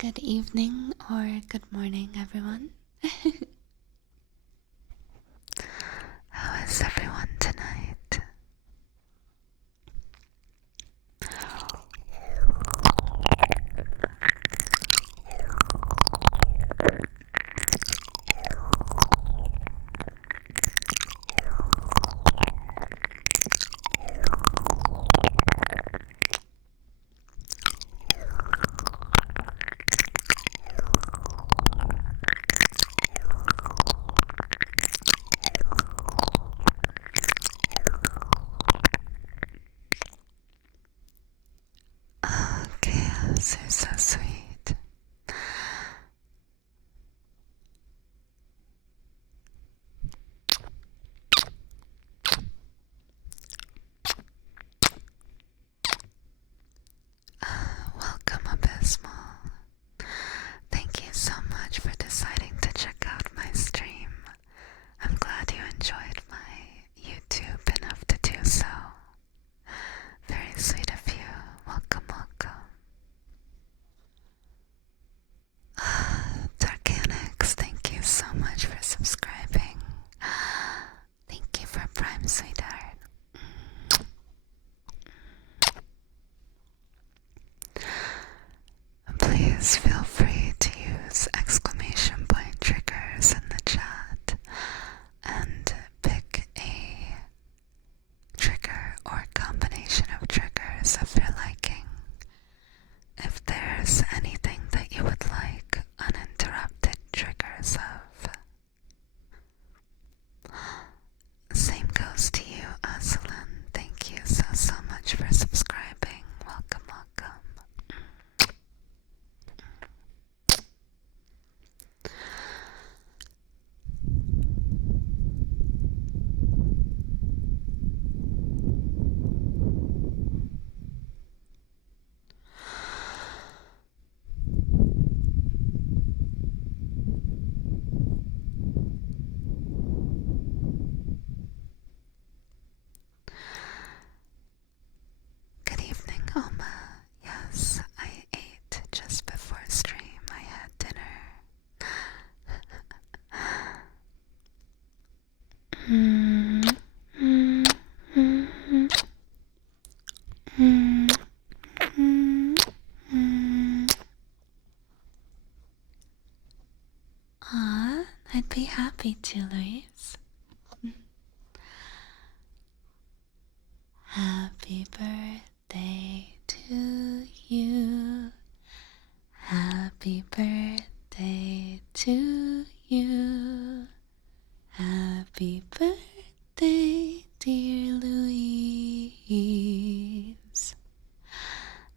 Good evening or good morning, everyone. How is everyone tonight? Chaos is so sweet. Welcome, Abysmal. Thank you so much for deciding to check out my stream. I'm glad you enjoyed my YouTube enough to do so. Very sweet of you. Welcome, welcome. Darkanics, thank you so much for subscribing. Thank you for Prime, sweetheart. Please feel free to use exclamation point triggers in the chat and pick a trigger or combination of triggers of your liking. If there's anything that you would like uninterrupted triggers of. Same goes to you, Aslan. Thank you so much for subscribing. Welcome, welcome. Good evening, Oma. Yes, I ate just before stream. I had dinner. be happy to, Louise. Happy birthday to you. Happy birthday to you. Happy birthday, dear Louise.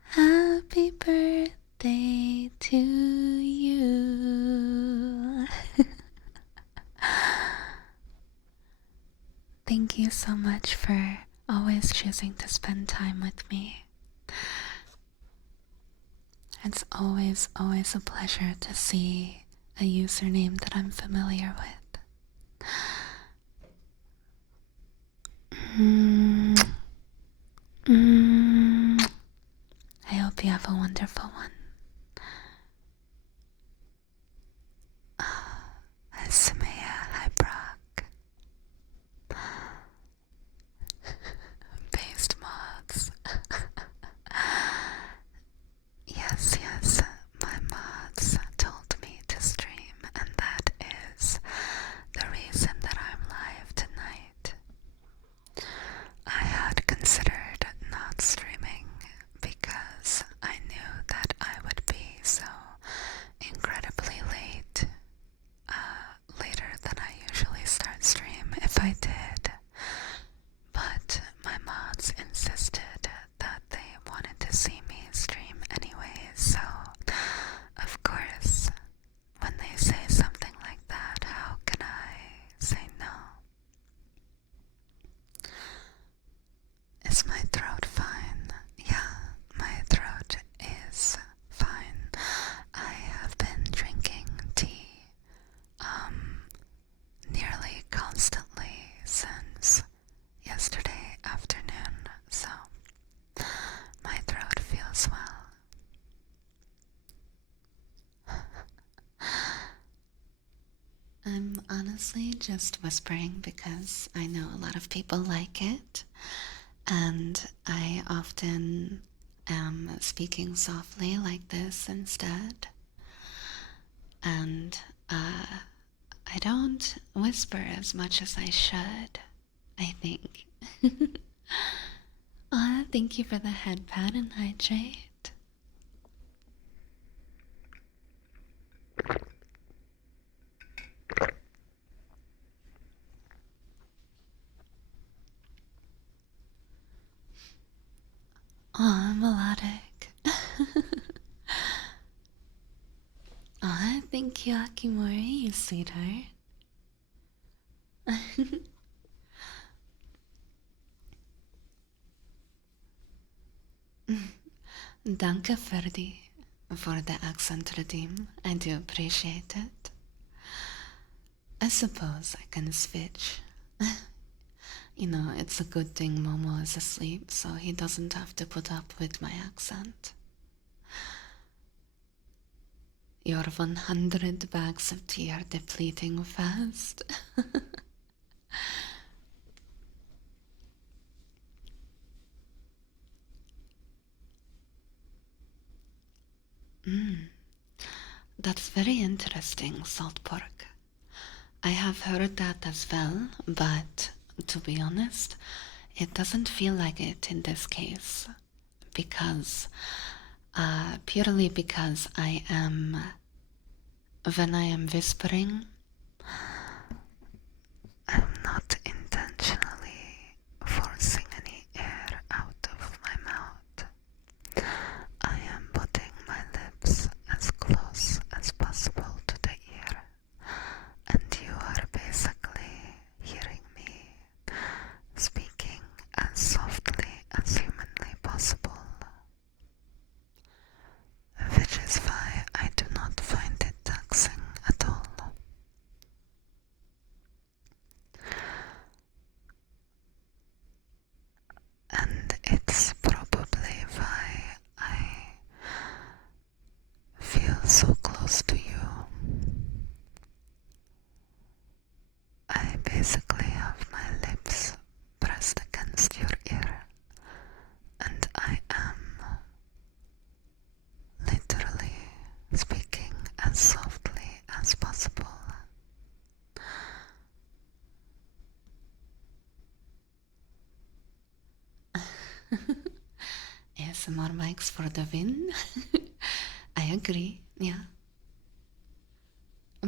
Happy birthday to you. Thank you so much for always choosing to spend time with me. It's always a pleasure to see a username that I'm familiar with. I hope you have a wonderful one. Hi Samaya, hi Brock. Based mods. Yes, my mods told me to stream, and that is the reason that I'm live tonight. I had considered not streaming because I knew that I would be so incredibly late, later than I usually start stream if I did. But my mods insisted that they wanted to see me stream anyway, so of course, when they say something like that, how can I say no? Is my throat fine? Yeah, my throat is fine. I have been drinking tea nearly constantly since yesterday afternoon, so my throat feels well. I'm honestly just whispering because I know a lot of people like it, and I often am speaking softly like this instead. And I don't whisper as much as I should, I think. Aw, thank you for the headpad and hydrate. Aw, melodic. Aw, thank you, Akimori, you sweetheart. Danke, Ferdi, for the accent redeem. I do appreciate it. I suppose I can switch. You know, it's a good thing Momo is asleep, so he doesn't have to put up with my accent. Your 100 bags of tea are depleting fast. That's very interesting, salt pork. I have heard that as well, but to be honest, it doesn't feel like it in this case. Because, purely because when I am whispering, I'm not intentionally forcing any air out of my mouth. I am putting my lips as close as possible to the ear, and you are basically hearing me speaking as softly as humanly possible. Which is why I do not find it taxing at all. ASMR mics for the win. I agree, yeah.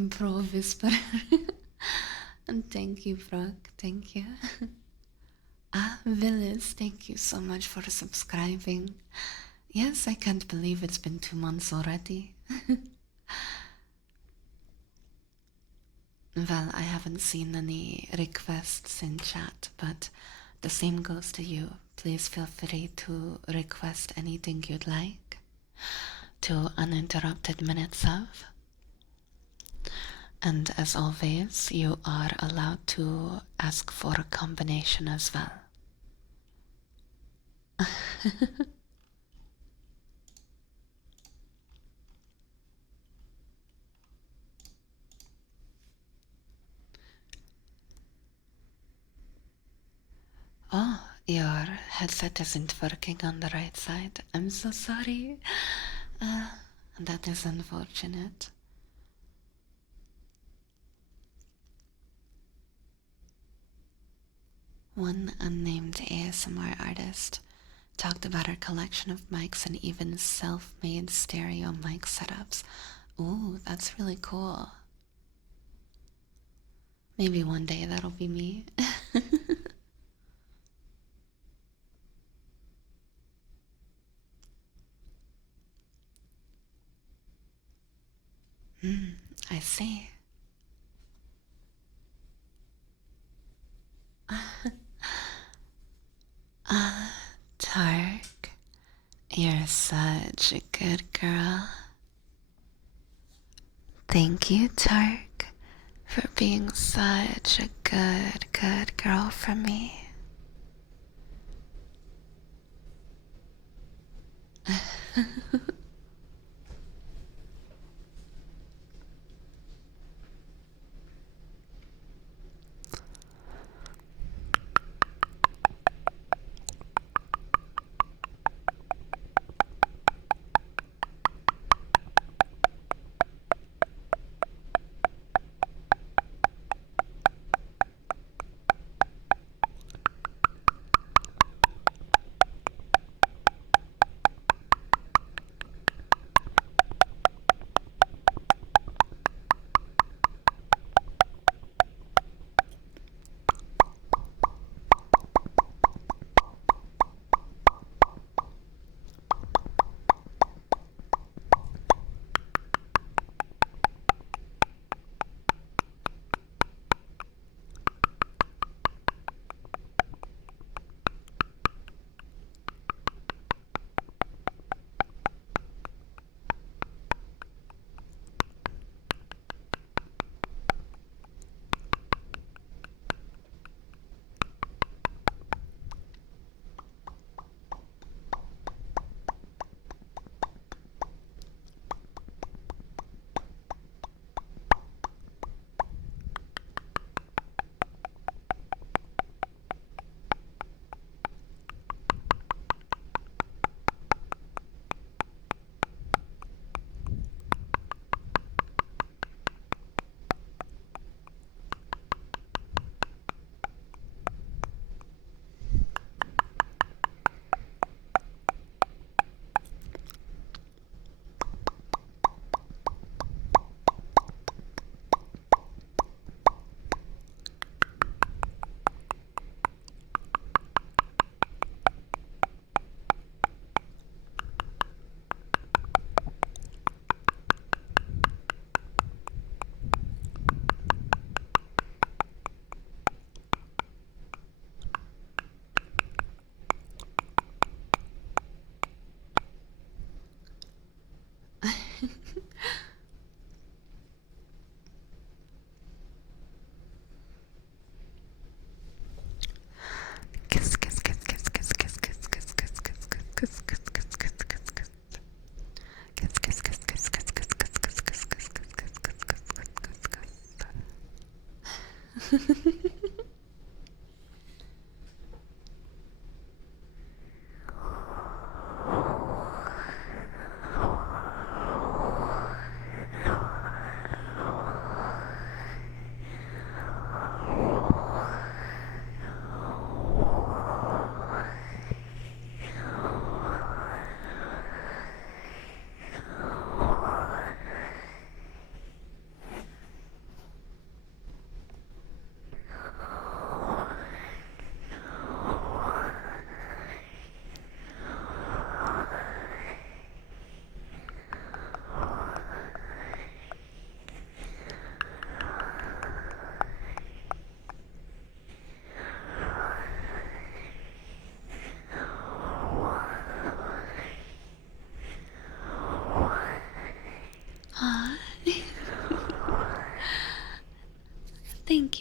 Pro Whisperer. And thank you, Brock, thank you. Willis, thank you so much for subscribing. Yes, I can't believe it's been 2 months already. Well, I haven't seen any requests in chat, but the same goes to you. Please feel free to request anything you'd like to Uninterrupted Minutes of. And as always, you are allowed to ask for a combination as well. Oh, your headset isn't working on the right side. I'm so sorry. That is unfortunate. One unnamed ASMR artist talked about her collection of mics and even self-made stereo mic setups. Ooh, that's really cool. Maybe one day that'll be me. I see. Tark, you're such a good girl. Thank you, Tark, for being such a good girl for me.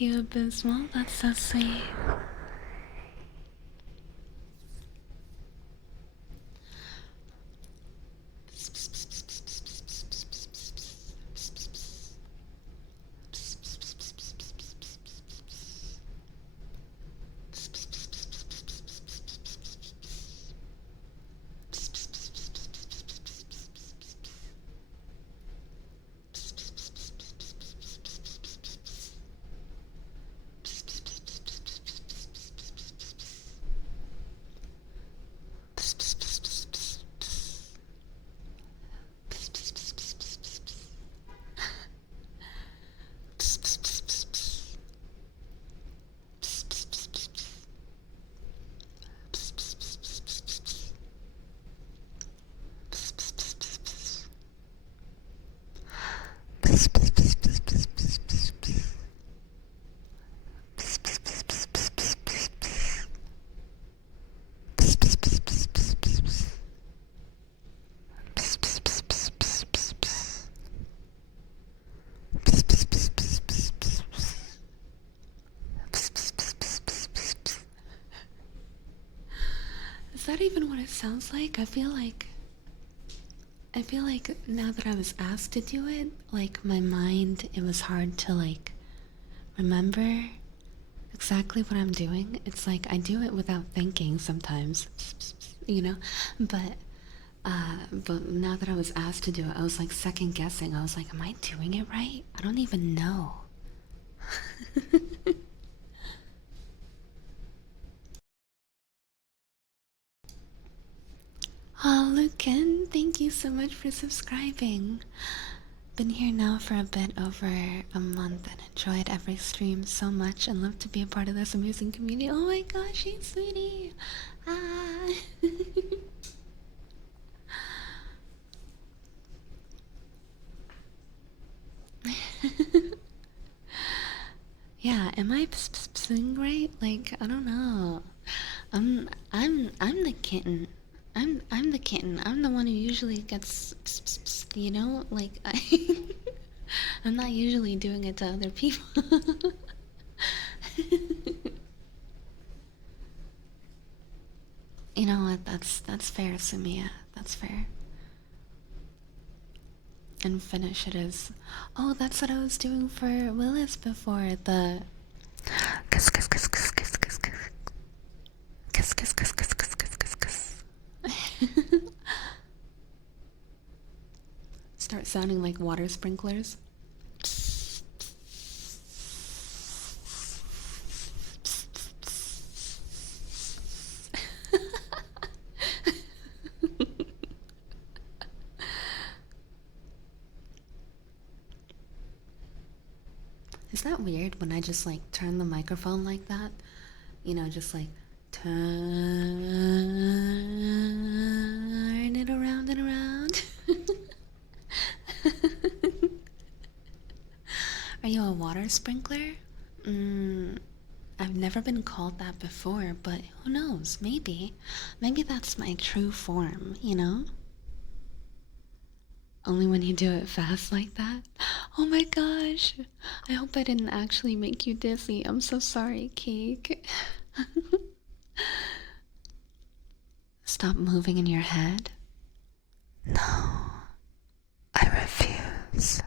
you, Abysmal. That's so sweet. Is that even what it sounds like? I feel like now that I was asked to do it, like my mind, it was hard to like remember exactly what I'm doing. It's like I do it without thinking sometimes, you know, but now that I was asked to do it, I was like second guessing. I was like, am I doing it right? I don't even know. Oh, Lucan, thank you so much for subscribing. Been here now for a bit over a month and enjoyed every stream so much and love to be a part of this amazing community. Oh my gosh, hey sweetie. Ah. Yeah, am I singing right? Like, I don't know. I'm the kitten. I'm the kitten. I'm the one who usually gets, you know, like I'm not usually doing it to other people. You know what? That's fair, Sumia. That's fair. And finish it as, oh, that's what I was doing for Willis before. The kiss kiss kiss kiss kiss kiss kiss kiss kiss kiss kiss kiss kiss kiss kiss. Start sounding like water sprinklers. Is that weird when I just like turn the microphone like that? You know, just like turn it around and around. Are you a water sprinkler? I've never been called that before, but who knows? Maybe. Maybe that's my true form, you know? Only when you do it fast like that? Oh my gosh! I hope I didn't actually make you dizzy. I'm so sorry, Cake. Stop moving in your head? No, I refuse.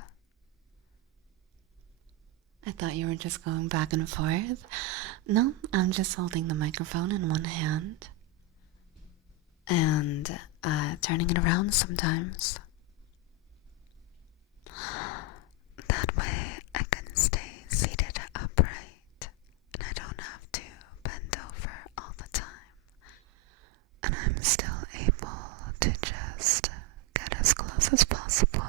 I thought you were just going back and forth. No, I'm just holding the microphone in one hand and turning it around sometimes. That way I can stay seated upright and I don't have to bend over all the time. And I'm still able to just get as close as possible.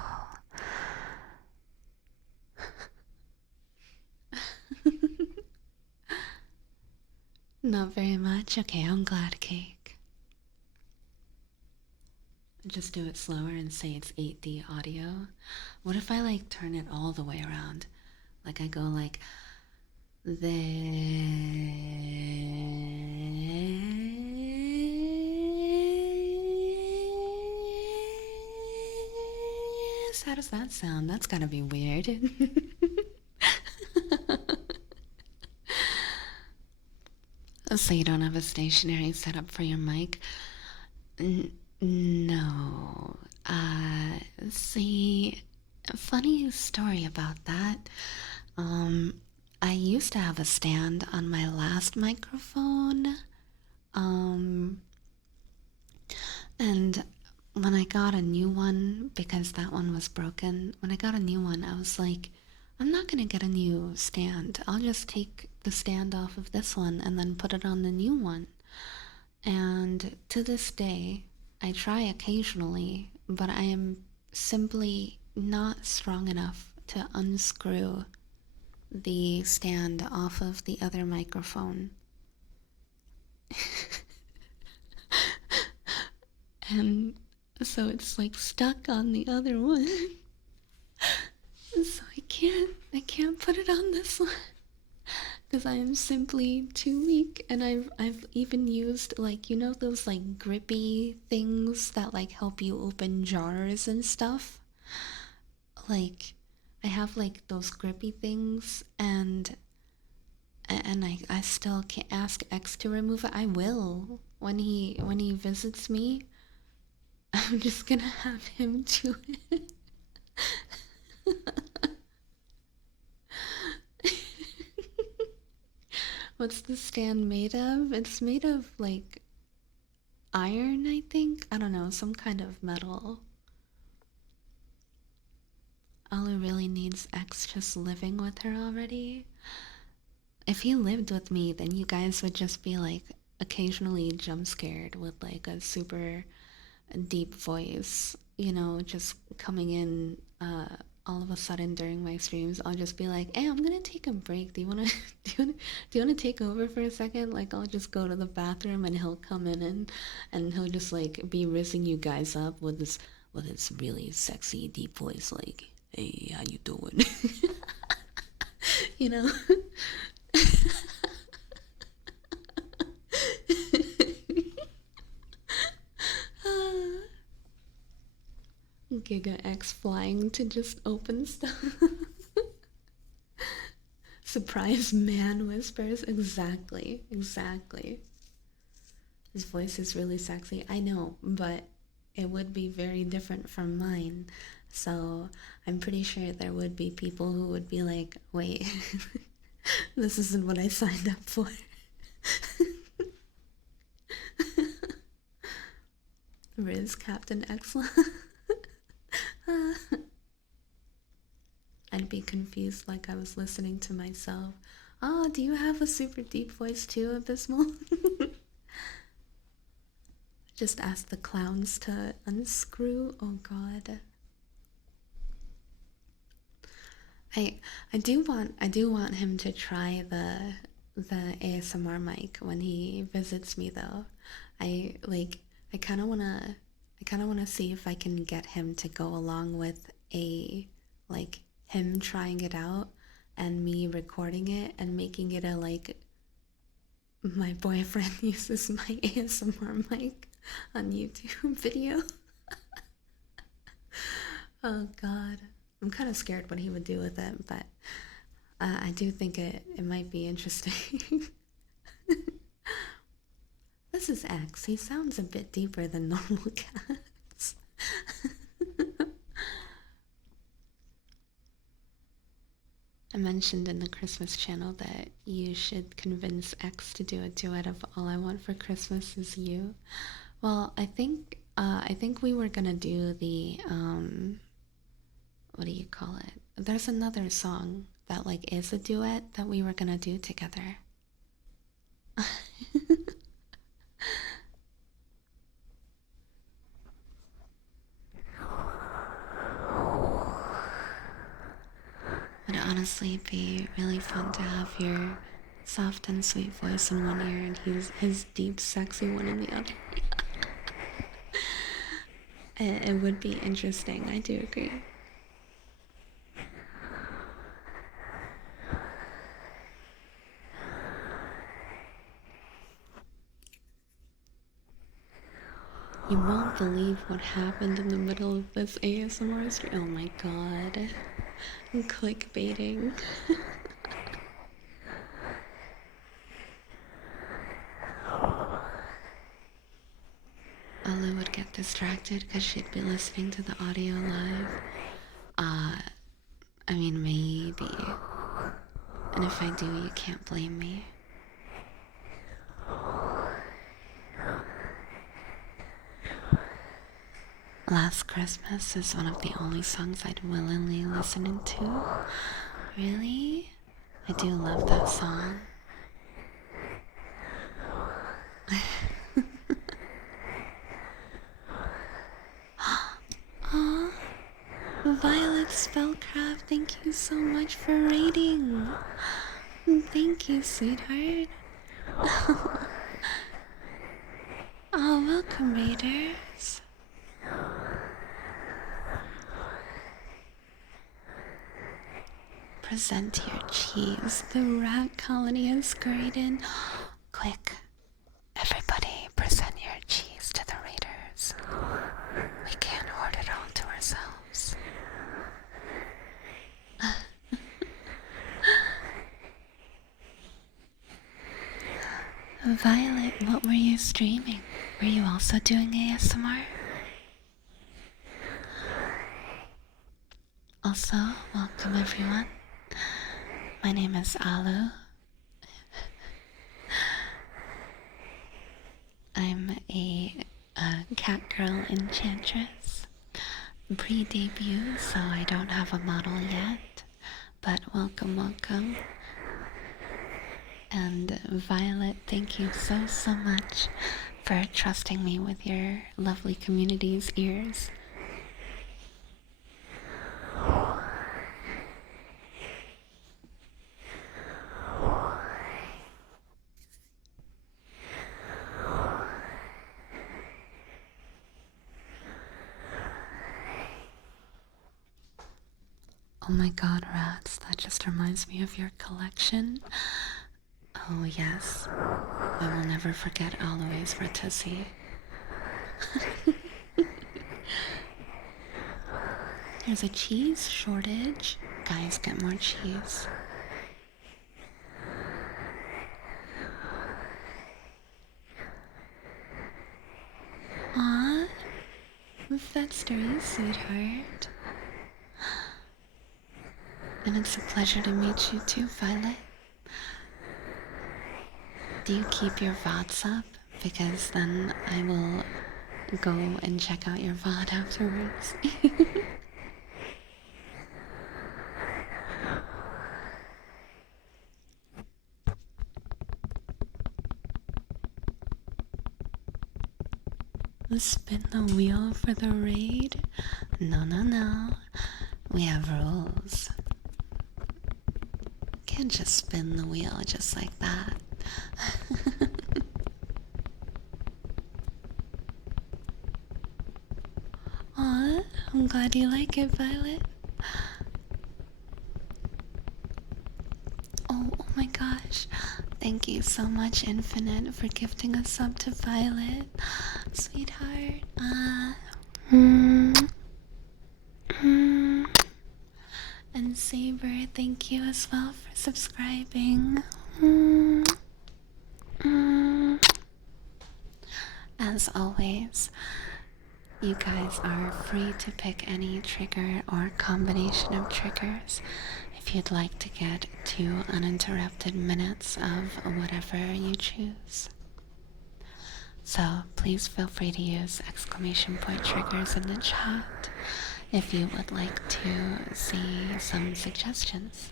Not very much? Okay, I'm glad, Cake. Just do it slower and say it's 8D audio. What if I like turn it all the way around? Like I go like this. How does that sound? That's gotta be weird. So you don't have a stationary setup for your mic? No. See, funny story about that. I used to have a stand on my last microphone. And when I got a new one, because that one was broken, when I got a new one, I was like, I'm not gonna get a new stand. I'll just take the stand off of this one and then put it on the new one. And to this day, I try occasionally, but I am simply not strong enough to unscrew the stand off of the other microphone. And so it's like stuck on the other one. So I can't put it on this one because I am simply too weak. And I've even used, like, you know, those like grippy things that like help you open jars and stuff. Like, I have like those grippy things, and I still can't ask X to remove it. I will when he visits me. I'm just gonna have him do it. What's the stand made of? It's made of like iron, I think. I don't know, some kind of metal. Alu really needs X just living with her already. If he lived with me, then you guys would just be like occasionally jump scared with like a super deep voice, you know, just coming in all of a sudden during my streams. I'll just be like, hey, I'm gonna take a break. Do you wanna do you wanna take over for a second? Like, I'll just go to the bathroom and he'll come in and he'll just like be rizzing you guys up with this really sexy deep voice, like, hey, how you doing? You know? Giga X flying to just open stuff. Surprise man whispers. Exactly. His voice is really sexy. I know, but it would be very different from mine. So I'm pretty sure there would be people who would be like, wait, this isn't what I signed up for. Riz Captain Excellent. I'd be confused like I was listening to myself. Oh, do you have a super deep voice too, Abysmal? Just ask the clowns to unscrew. Oh god. I do want him to try the ASMR mic when he visits me though. I kind of want to see if I can get him to go along with like him trying it out and me recording it and making it a like my boyfriend uses my ASMR mic on YouTube video. Oh god. I'm kind of scared what he would do with it, but I do think it might be interesting. This is X. He sounds a bit deeper than normal cats. I mentioned in the Christmas channel that you should convince X to do a duet of All I Want for Christmas Is You. Well, I think we were gonna do the what do you call it? There's another song that like is a duet that we were gonna do together. Would honestly be really fun to have your soft and sweet voice in one ear and his deep, sexy one in the other. It would be interesting, I do agree. You won't believe what happened in the middle of this ASMR stream. Oh my god. I'm clickbaiting. Alu would get distracted because she'd be listening to the audio live. I mean, maybe. And if I do, you can't blame me. Last Christmas is one of the only songs I'd willingly listen to. Really? I do love that song. Aw, Violet Spellcraft, thank you so much for raiding. Thank you, sweetheart. Oh, welcome, raiders. Present your cheese. The rat colony has scurried in. Quick, everybody, present your cheese to the raiders. We can't hoard it all to ourselves. Violet, what were you streaming? Were you also doing ASMR? Also, welcome everyone. My name is Alu. I'm a cat girl enchantress. Pre-debut, so I don't have a model yet. But welcome. And Violet, thank you so much for trusting me with your lovely community's ears. Oh my god, rats, that just reminds me of your collection. Oh yes, I will never forget Aluei's Ratussi. There's a cheese shortage. Guys, get more cheese. Aw, Fetster, you sweetheart. And it's a pleasure to meet you too, Violet. Do you keep your VODs up? Because then I will go and check out your VOD afterwards. Spin the wheel for the raid? No. We have rules. Can't just spin the wheel just like that. Aw, I'm glad you like it, Violet. Oh my gosh. Thank you so much, Infinite, for gifting a sub to Violet. Sweetheart. And Saber, thank you as well for subscribing. As always, you guys are free to pick any trigger or combination of triggers if you'd like to get 2 uninterrupted minutes of whatever you choose. So please feel free to use exclamation point triggers in the chat if you would like to see some suggestions.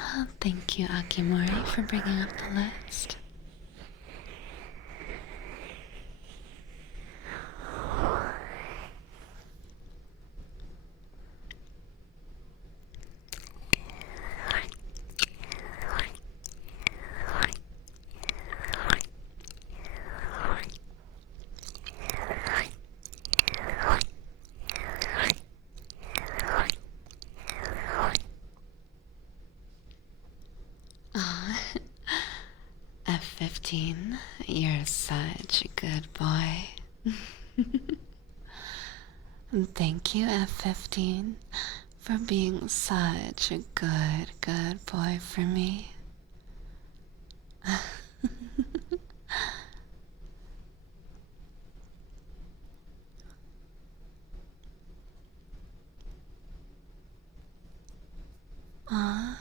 Oh, thank you, Akimori, for bringing up the list. F15, you're such a good boy. Thank you, F15, for being such a good boy for me. Aw.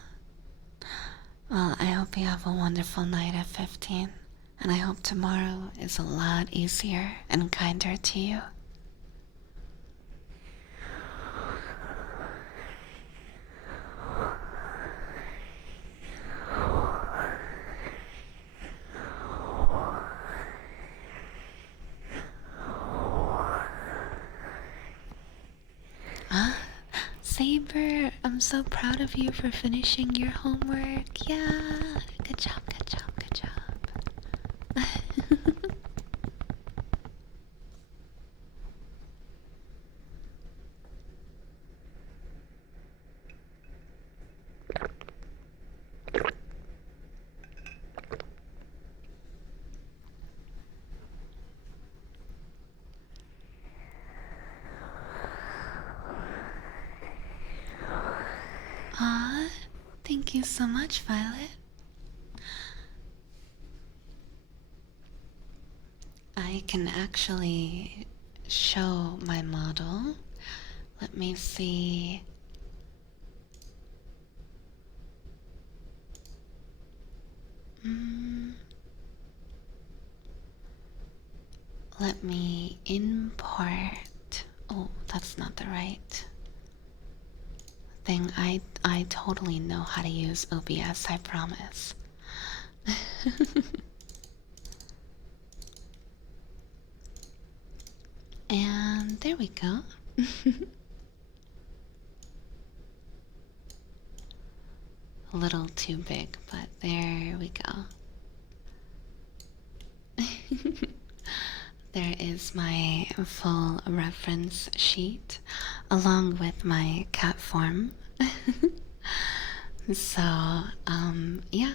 Well, I hope you have a wonderful night at 15, and I hope tomorrow is a lot easier and kinder to you. Ah, Saber, I'm so proud of you for finishing your homework. Yeah, good job, good job, good job. Aw, thank you so much, Violet. I can actually show my model. Let me see. Let me import. Oh, that's not the right thing. I totally know how to use OBS, I promise. And there we go. A little too big, but there we go. There is my full reference sheet along with my cat form. So, yeah,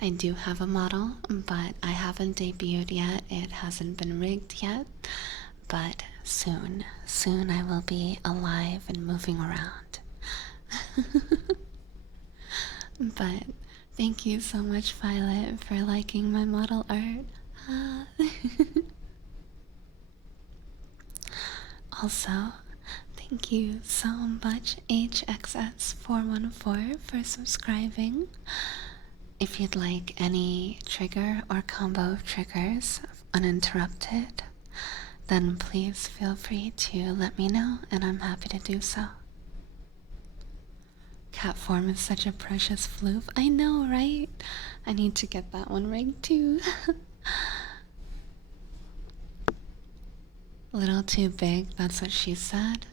I do have a model, but I haven't debuted yet. It hasn't been rigged yet, but soon I will be alive and moving around. But thank you so much, Violet, for liking my model art. Also, thank you so much, HXS414, for subscribing. If you'd like any trigger or combo of triggers uninterrupted, then please feel free to let me know, and I'm happy to do so. Cat form is such a precious floof. I know, right? I need to get that one rigged too. A little too big, that's what she said.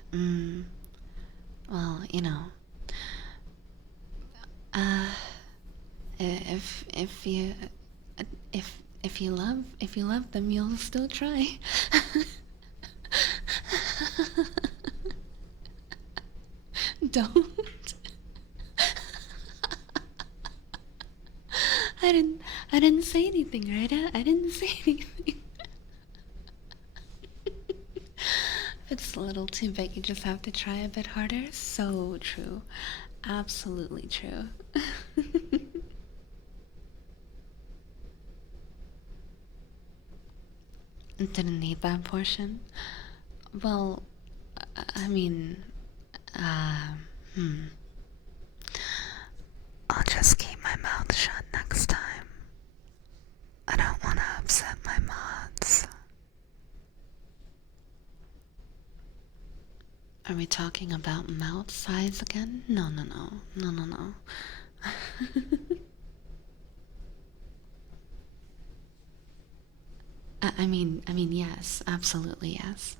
Well, you know. If you love them, you'll still try. Don't. I didn't say anything, right? I didn't say anything. If it's a little too big, you just have to try a bit harder. So true. Absolutely true. Didn't need that portion. Well, I mean, I'll just keep my mouth shut next time. I don't want to upset my mods. Are we talking about mouth size again? No. I mean, yes, absolutely yes.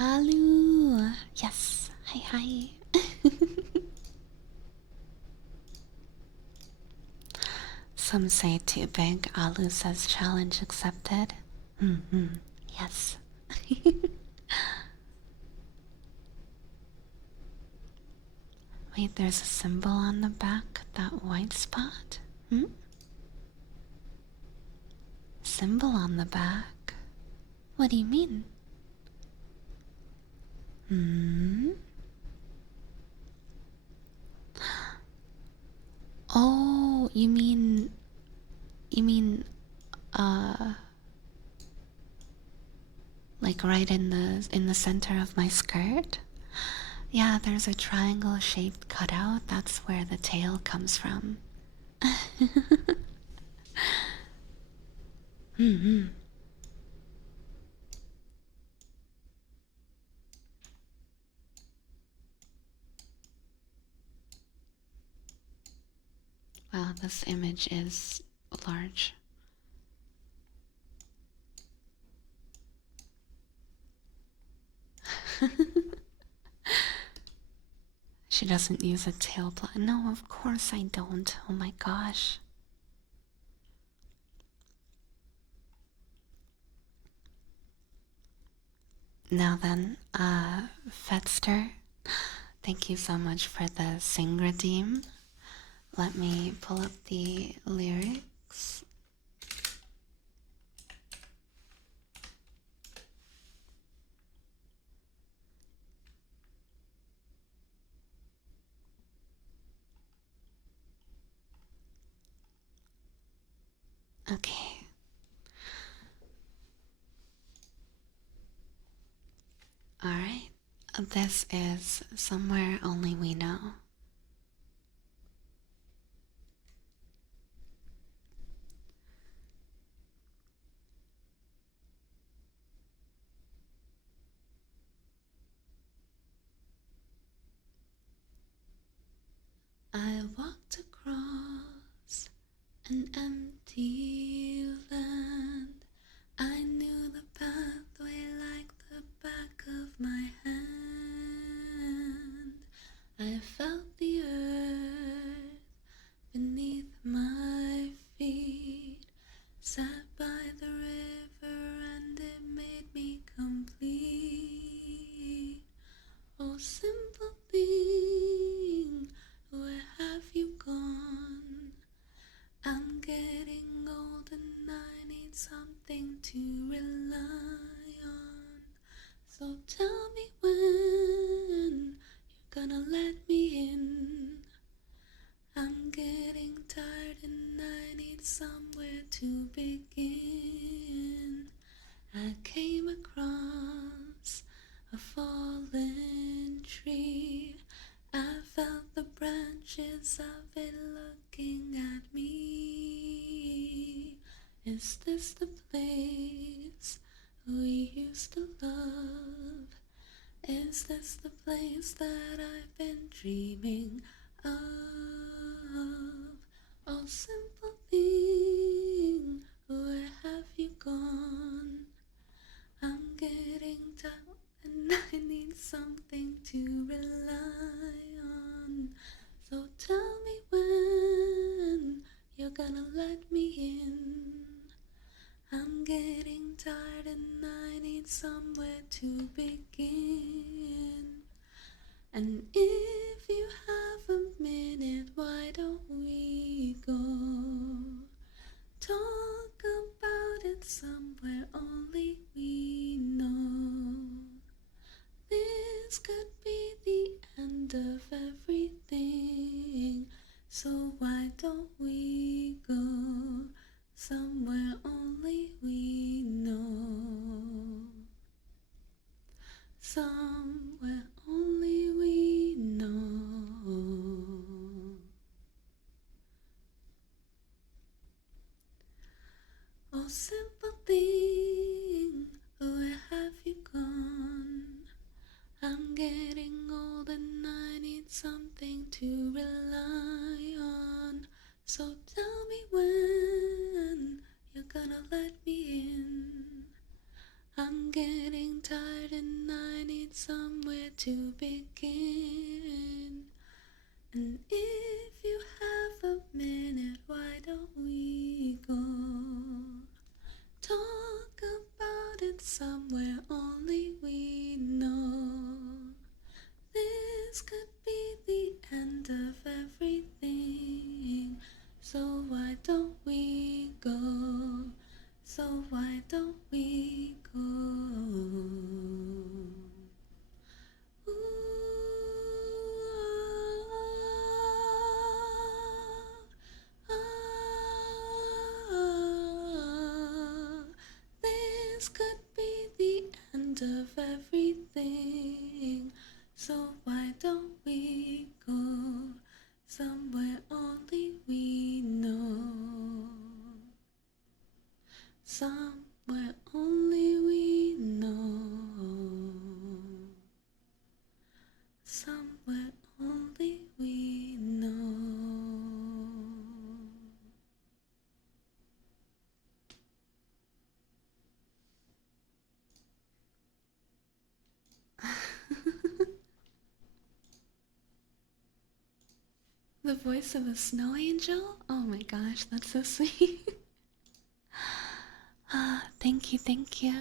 Alu, yes, hi. Some say too big. Alu says challenge accepted. Yes. Wait, there's a symbol on the back, that white spot? symbol on the back. What do you mean? Oh, you mean, like right in the center of my skirt? Yeah, there's a triangle shaped cutout. That's where the tail comes from. Wow, this image is large. She doesn't use a tail plug. No, of course I don't. Oh my gosh. Now then, Fetster, thank you so much for the sing redeem. Let me pull up the lyrics. Okay. Alright. This is Somewhere Only We Know. I walked across an empty land. I knew the pathway like the back of my hand. I felt the earth beneath my feet. Sat by the river and it made me complete. Oh, simple thing, where have you gone? I'm getting old and I need something to rely on. So tell me when you're gonna let me in. I'm getting tired and I need somewhere to begin. I came across a fallen tree. I felt the branches of it looking at me. Is this the place we used to love? Is this the place that I've been dreaming of? Oh, simple thing, where have you gone? I'm getting tired and I need something to rely on. So tell me when you're gonna let me in. I'm getting tired and I need somewhere to begin. And if you have a minute, why don't we go talk about it somewhere only we know? This could be the end of everything, so why don't we go somewhere only we know? Somewhere only we know. Oh, simple thing, where have you gone? I'm getting old and I need something to rely on. So tell me when you're gonna let me in. I'm getting tired and I need somewhere to begin. And if you have a minute, why don't we go talk about it somewhere only we know? This could be the end of everything, so why don't we go? So this could be the end of everything. So why don't we go somewhere only we know? Somewhere only we know. Somewhere only we know. The voice of a snow angel? Oh my gosh, that's so sweet. Thank you, thank you.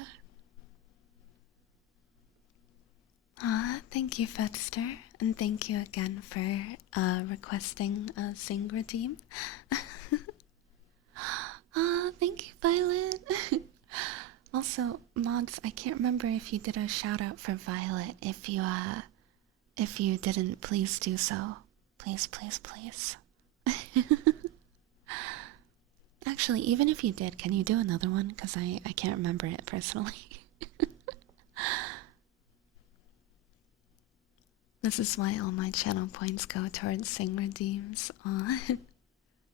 Thank you, Fetster, and thank you again for requesting a sing redeem. Thank you, Violet. Also, mods, I can't remember if you did a shout out for Violet. If you didn't, please do so. Please, please, please. Actually, even if you did, can you do another one? Because I can't remember it personally. This is why all my channel points go towards sing redeems. Aw.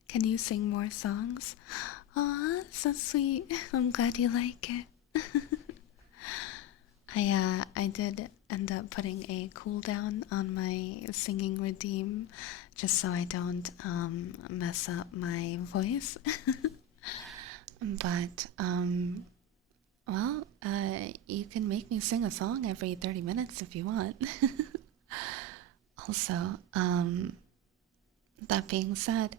Can you sing more songs? Aw, so sweet. I'm glad you like it. I did end up putting a cooldown on my singing redeem just so I don't mess up my voice. But well, you can make me sing a song every 30 minutes if you want. Also, that being said,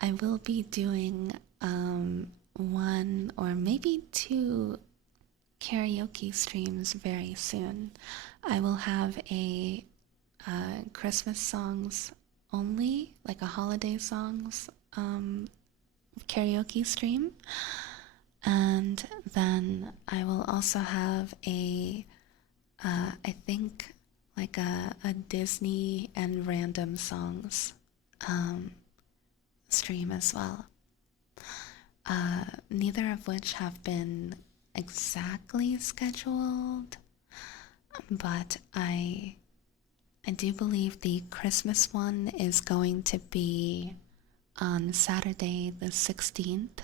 I will be doing one or maybe two karaoke streams very soon. I will have a Christmas songs only, like a holiday songs karaoke stream, and then I will also have a I think like a Disney and random songs stream as well. Neither of which have been exactly scheduled, but I do believe the Christmas one is going to be on Saturday the 16th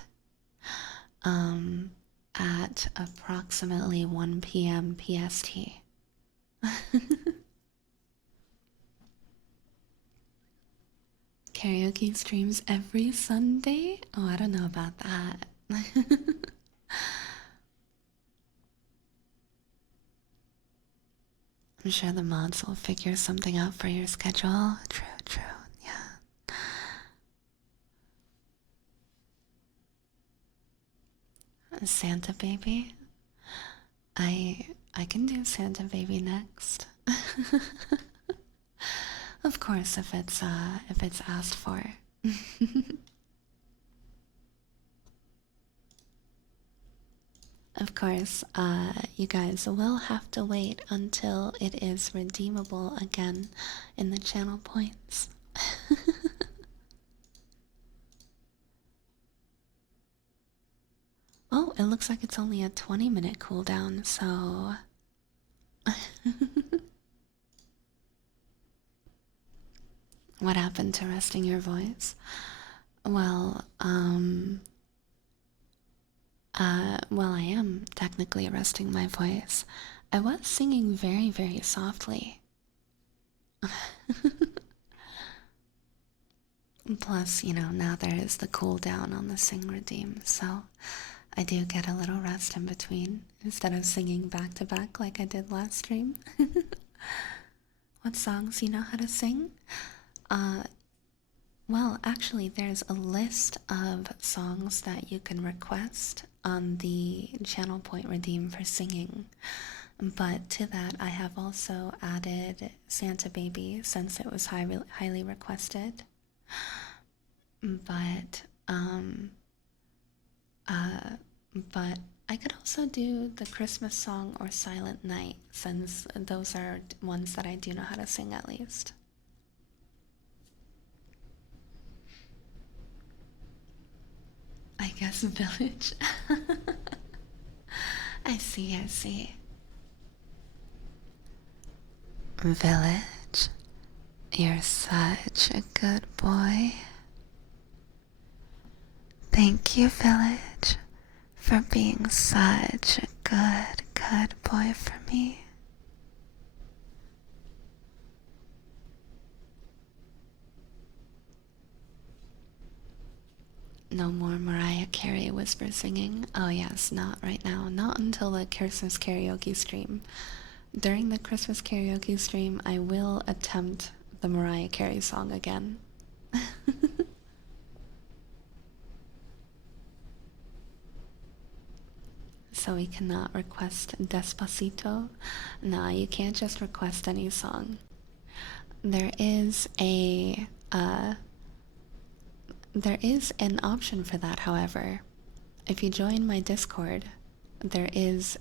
at approximately 1 p.m. PST. Karaoke streams every Sunday? Oh, I don't know about that. I'm sure the mods will figure something out for your schedule. True, true, yeah. Santa Baby? I can do Santa Baby next. Of course, if it's asked for. Of course, you guys will have to wait until it is redeemable again in the channel points. Oh, it looks like it's only a 20-minute cooldown, so... What happened to resting your voice? Well, well, I am technically resting my voice. I was singing very, very softly. Plus, you know, now there is the cooldown on the sing redeem, so I do get a little rest in between instead of singing back to back like I did last stream. What songs you know how to sing? Well, actually, there's a list of songs that you can request on the channel point redeem for singing. But to that, I have also added Santa Baby since it was highly requested. But but I could also do the Christmas song or Silent Night since those are ones that I do know how to sing at least. I guess Village. I see, I see. Village, you're such a good boy. Thank you, Village, for being such a good boy for me. No more Mariah Carey whisper singing. Oh yes, not right now. Not until the Christmas karaoke stream. During the Christmas karaoke stream, I will attempt the Mariah Carey song again. So we cannot request Despacito. Nah, you can't just request any song. There is an option for that, however. If you join my Discord, there is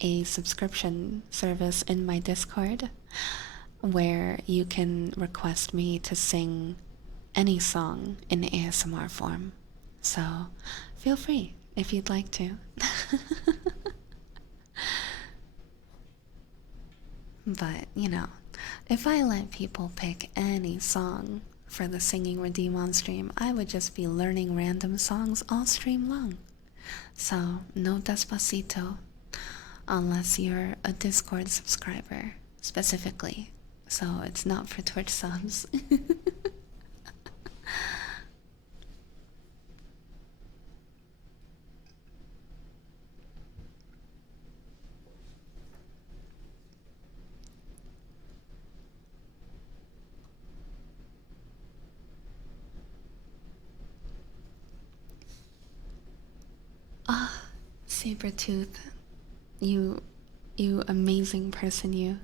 a subscription service in my Discord where you can request me to sing any song in ASMR form. So feel free if you'd like to. But, you know, if I let people pick any song for the Singing Redeem on stream, I would just be learning random songs all stream long. So, no Despacito, unless you're a Discord subscriber, specifically. So, it's not for Twitch subs. Ah, Sabretooth, you amazing person, you.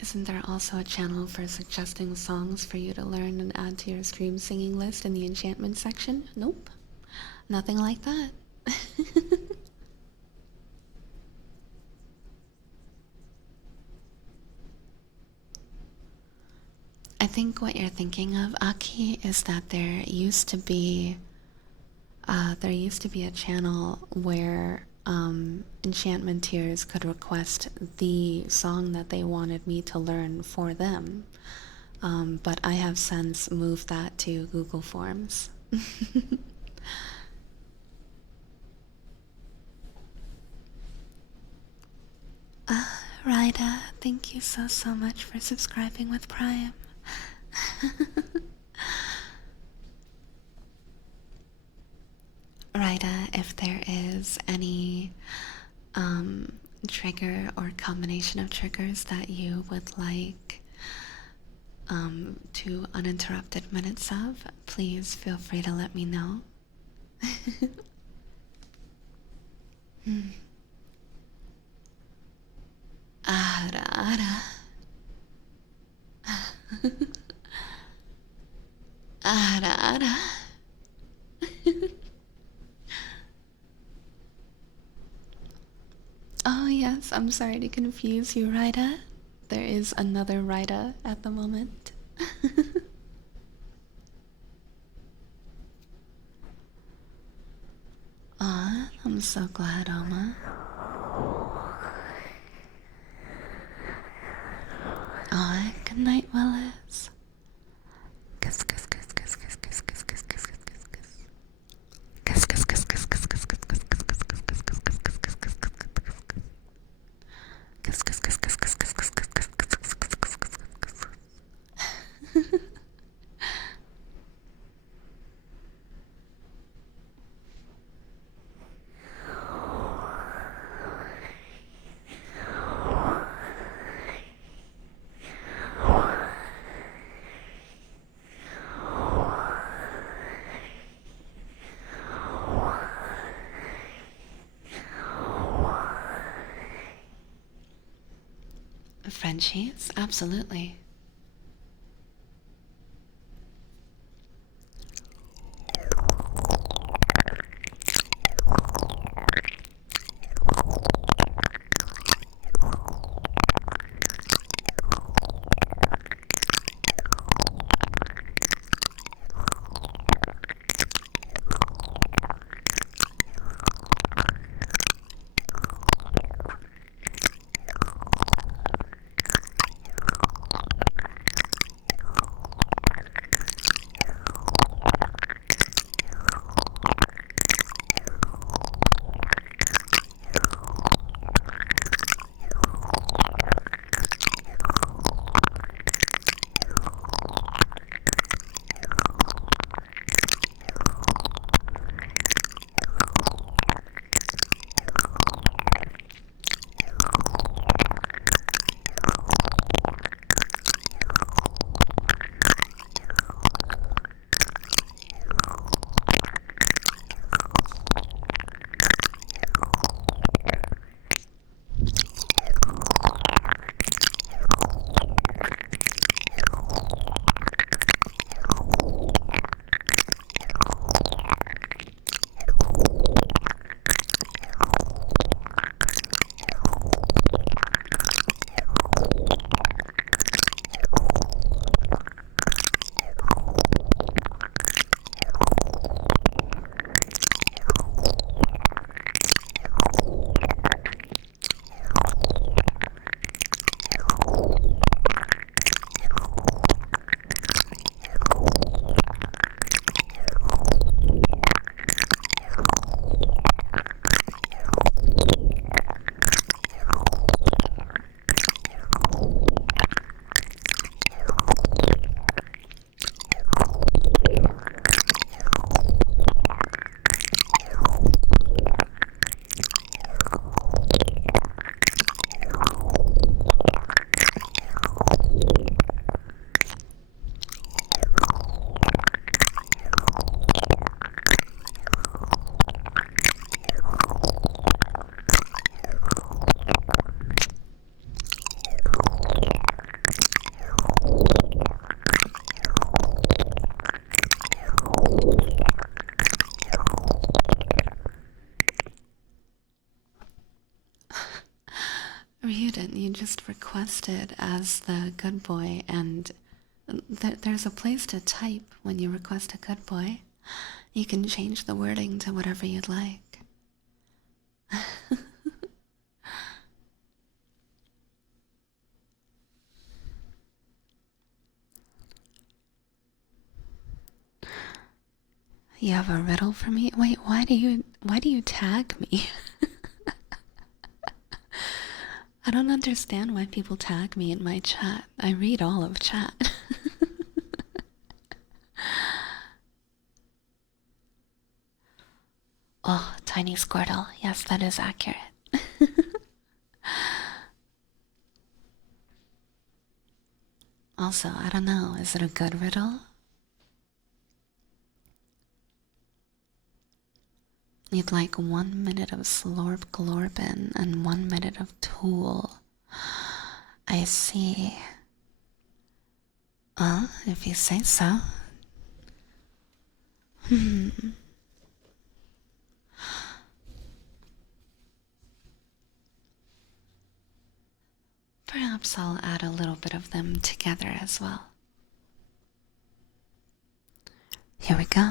Isn't there also a channel for suggesting songs for you to learn and add to your stream singing list in the enchantment section? Nope, nothing like that. I think what you're thinking of, Aki, is that there used to be a channel where enchantmenteers could request the song that they wanted me to learn for them, but I have since moved that to Google Forms. Ryda, thank you so much for subscribing with Prime. Ryda, if there is any trigger or combination of triggers that you would like to uninterrupted minutes of, please feel free to let me know. Ara ara. Ara ara. Oh yes, I'm sorry to confuse you, Ryda. There is another Ryda at the moment. Aw, I'm so glad, Oma. Aw, good night, Willis. Kiss, kiss, kiss, kiss, kiss, kiss, kiss, kiss, kiss, kiss, kiss, kiss. Kiss, kiss, kiss, kiss, kiss, kiss, kiss, kiss, kiss, kiss, kiss, kiss, kiss, kiss, kiss, kiss, kiss, kiss, kiss. Kiss, kiss, kiss, kiss, kiss, kiss, kiss, kiss, kiss, kiss, kiss, kiss, kiss, kiss. Frenchies? Absolutely. read it. You just requested as the good boy, and there's a place to type when you request a good boy. You can change the wording to whatever you'd like. You have a riddle for me? Wait, why do you tag me? I don't understand why people tag me in my chat. I read all of chat. Oh, tiny Squirtle. Yes, that is accurate. Also, I don't know, is it a good riddle? You'd like 1 minute of Slorp Glorbin and 1 minute of Tool. I see. If you say so. Perhaps I'll add a little bit of them together as well. Here we go.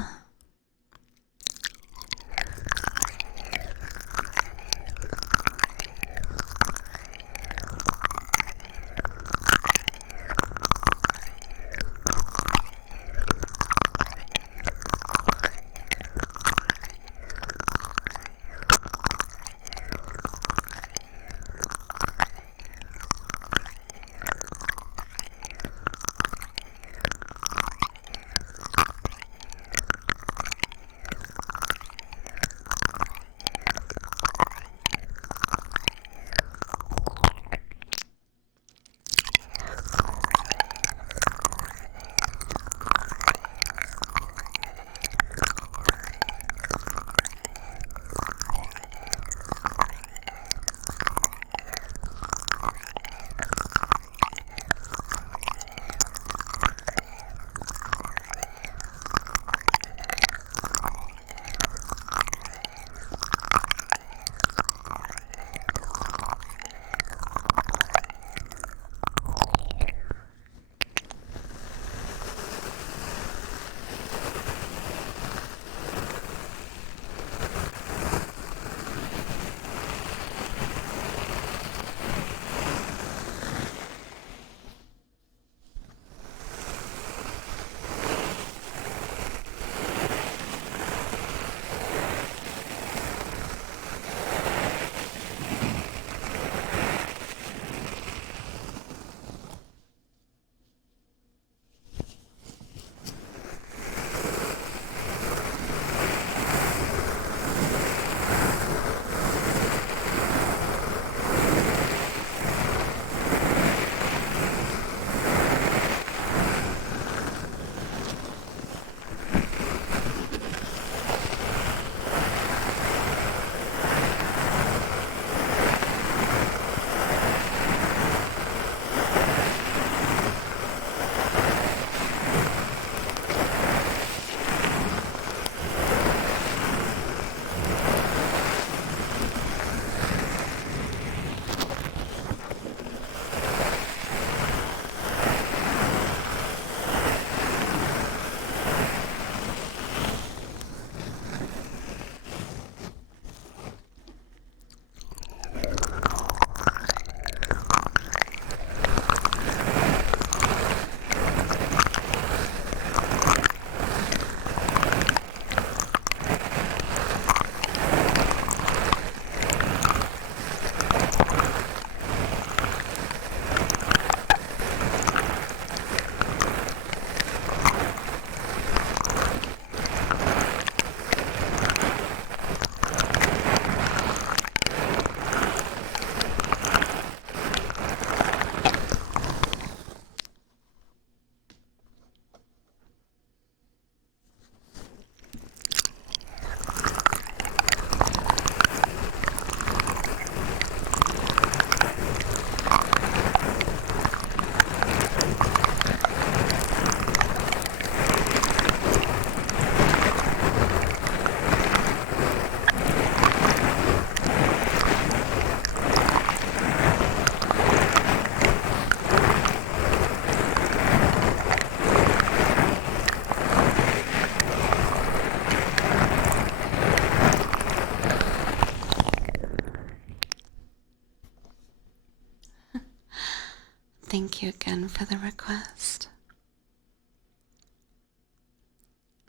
thank you again for the request.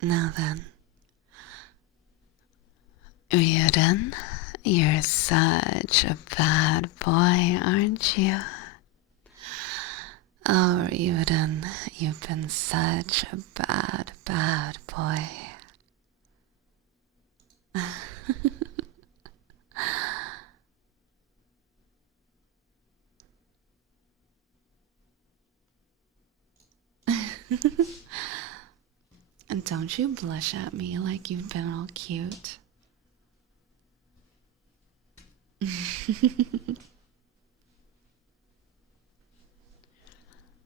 Now then, Ryuden, you're such a bad boy, aren't you? Oh, Ryuden, you've been such a bad, bad boy. And don't you blush at me like you've been all cute.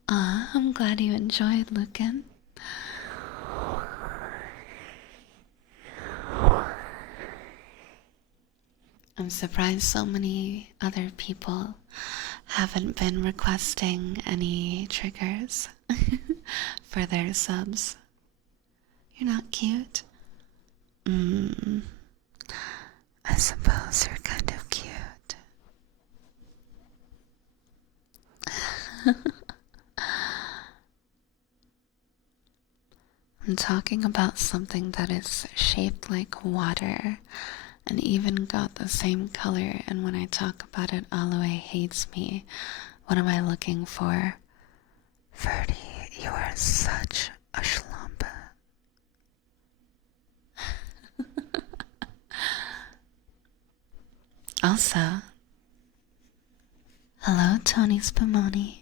I'm glad you enjoyed, Lucan. I'm surprised so many other people haven't been requesting any triggers for their subs. You're not cute? I suppose you're kind of cute. I'm talking about something that is shaped like water and even got the same color, and when I talk about it, Aluei hates me. What am I looking for? Verdi, you are such a schlampe. Also, hello, Tony Spumoni.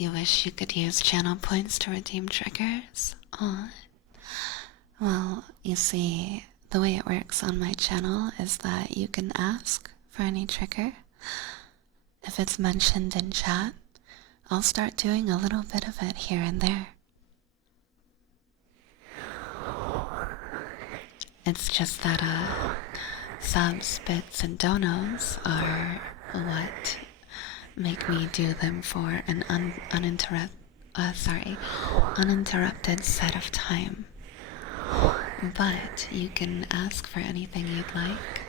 You wish you could use channel points to redeem triggers? Aw. Well, you see, the way it works on my channel is that you can ask for any trigger. If it's mentioned in chat, I'll start doing a little bit of it here and there. It's just that, subs, bits, and donos are what make me do them for an uninterrupted set of time. But you can ask for anything you'd like,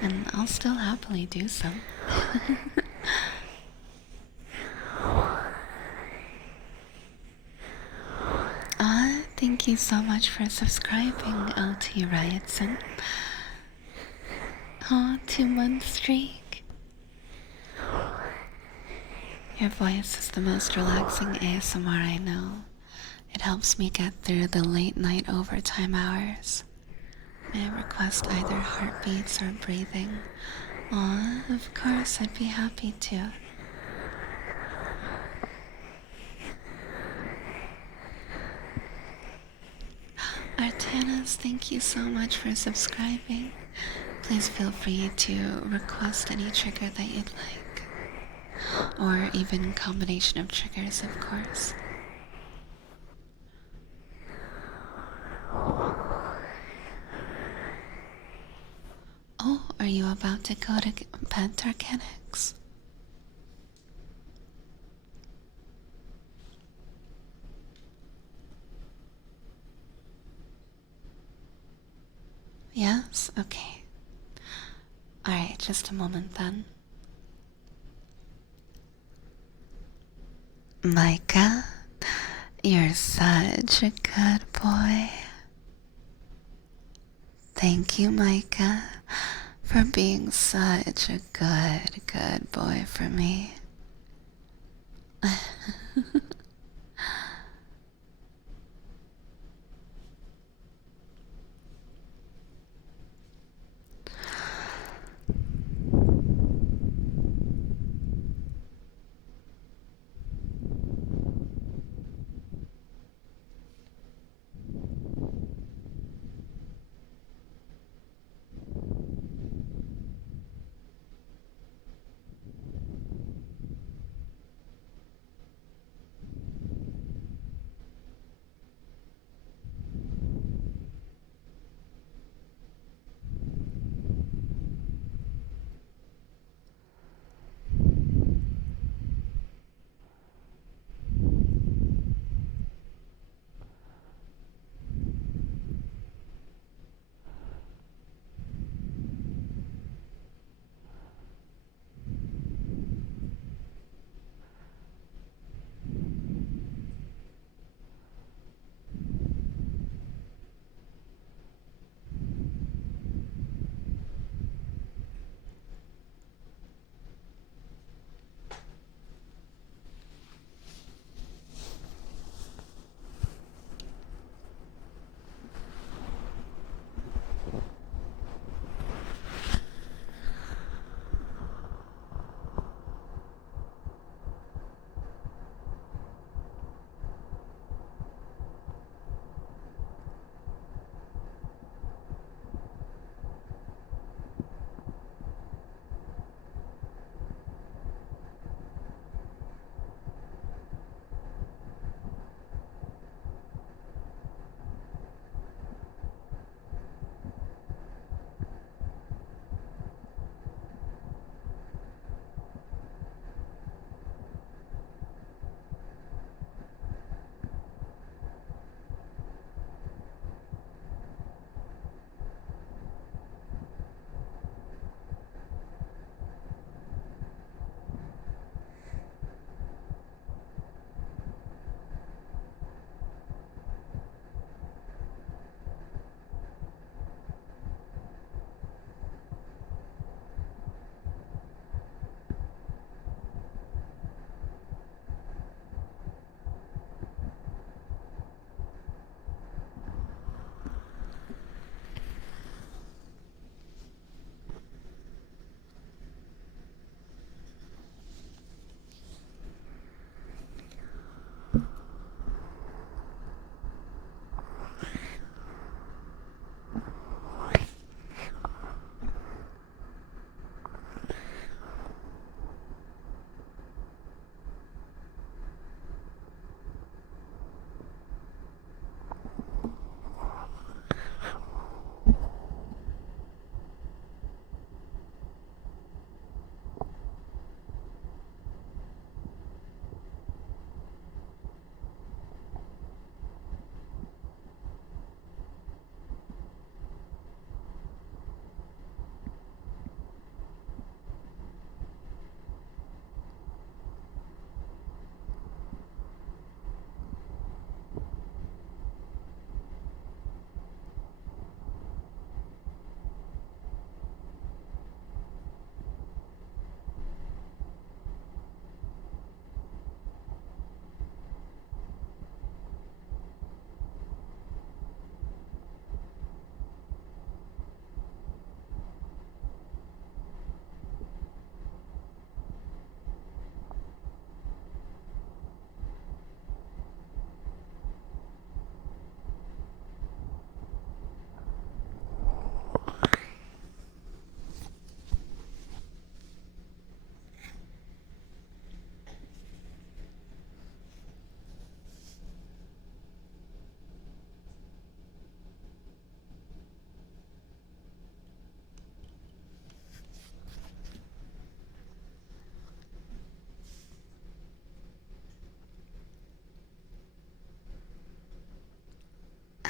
and I'll still happily do so. Thank you so much for subscribing, LT Riotson. 2-month streak. Your voice is the most relaxing ASMR I know. It helps me get through the late night overtime hours. May I request either heartbeats or breathing? Of course, I'd be happy to. Artanas, thank you so much for subscribing. Please feel free to request any trigger that you'd like. Or even combination of triggers, of course. Oh, are you about to go to Banter Mechanics? Yes? Okay. Alright, just a moment then. Micah, you're such a good boy. Thank you, Micah, for being such a good boy for me.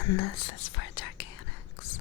And this is for Gigantics.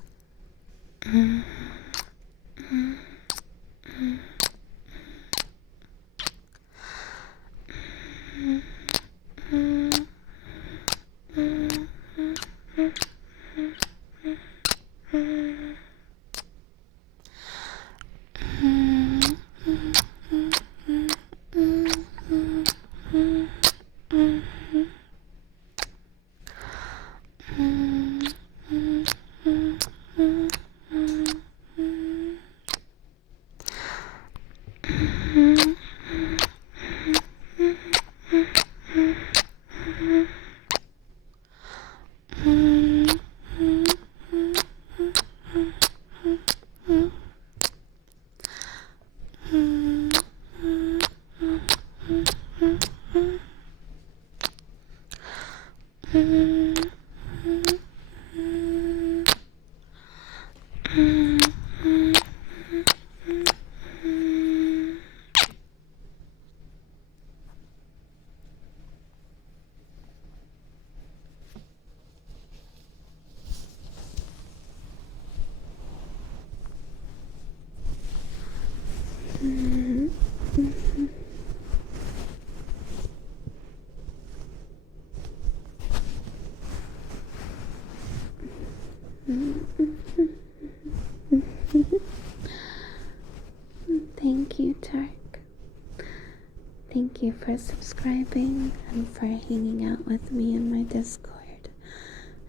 thank you for subscribing and for hanging out with me in my Discord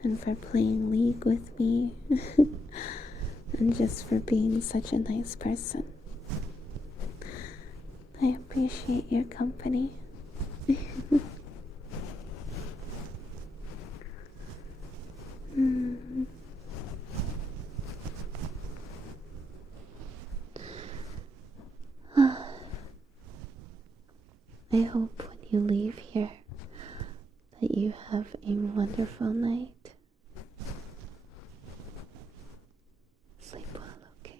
and for playing League with me and just for being such a nice person. I appreciate your company. I hope when you leave here that you have a wonderful night. Sleep well, okay?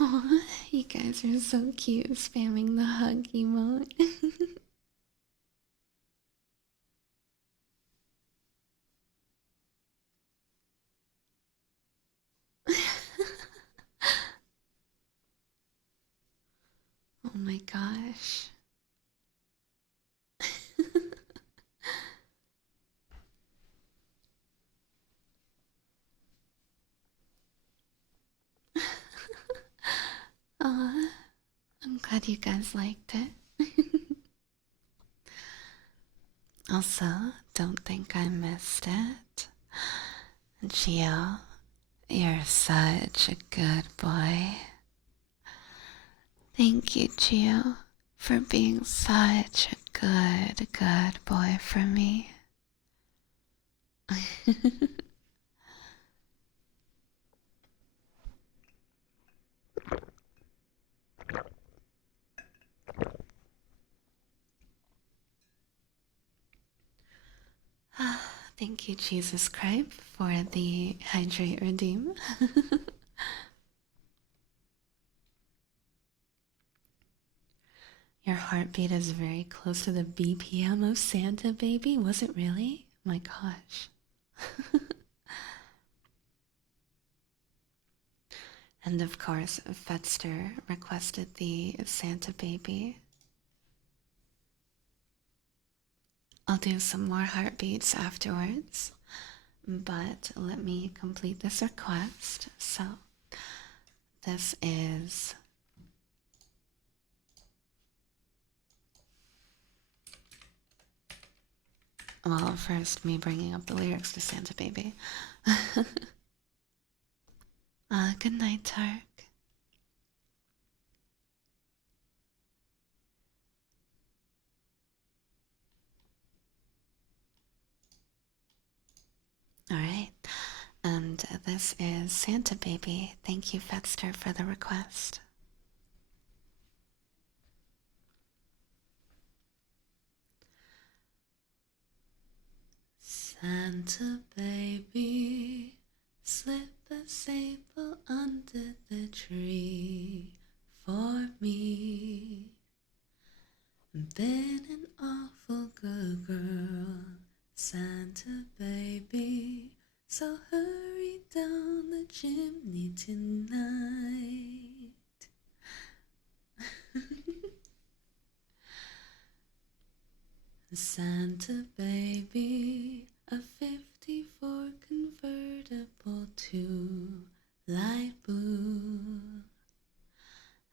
Aw, you guys are so cute, spamming the hug emote. Oh my gosh. Aw, I'm glad you guys liked it. Also, don't think I missed it. Gio, you're such a good boy. Thank you, Gio, for being such a good boy for me. Thank you, Jesus Christ, for the hydrate redeem. Your heartbeat is very close to the BPM of Santa, baby. Was it really? My gosh. And of course, Fetster requested the Santa baby. I'll do some more heartbeats afterwards, but let me complete this request. So, this is well, first me bringing up the lyrics to Santa Baby. Good night, Tark. Alright, and this is Santa Baby. Thank you, Fetster, for the request. Santa Baby, slip a sable under the tree for me. Been an awful good girl, Santa Baby, so hurry down the chimney tonight. Santa Baby, a 54 convertible to light blue.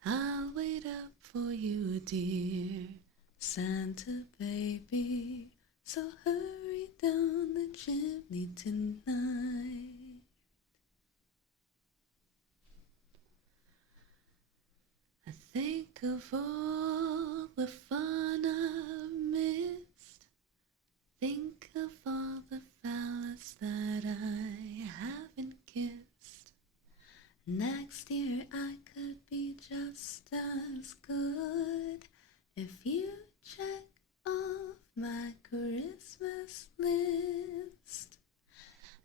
I'll wait up for you, dear Santa Baby, so hurry down the chimney tonight. I think of all the fun I've missed. Think Christmas good if you check off my Christmas list.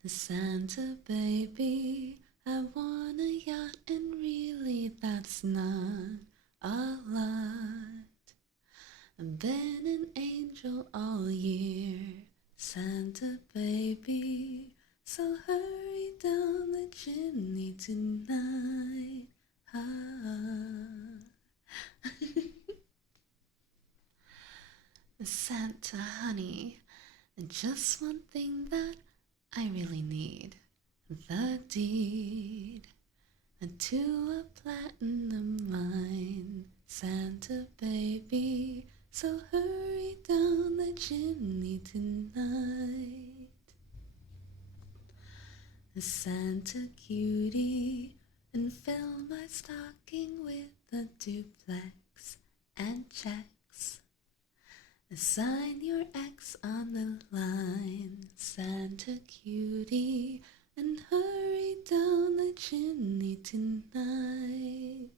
Santa baby, I want a yacht, and really that's not a lot. I've been an angel all year, Santa baby, so hurry down the chimney tonight. Santa honey, just one thing that I really need, the deed to a platinum mine, Santa baby, so hurry down the chimney tonight. Santa cutie, and fill my stocking with a duplex and checks. Sign your X on the line, Santa cutie, and hurry down the chimney tonight.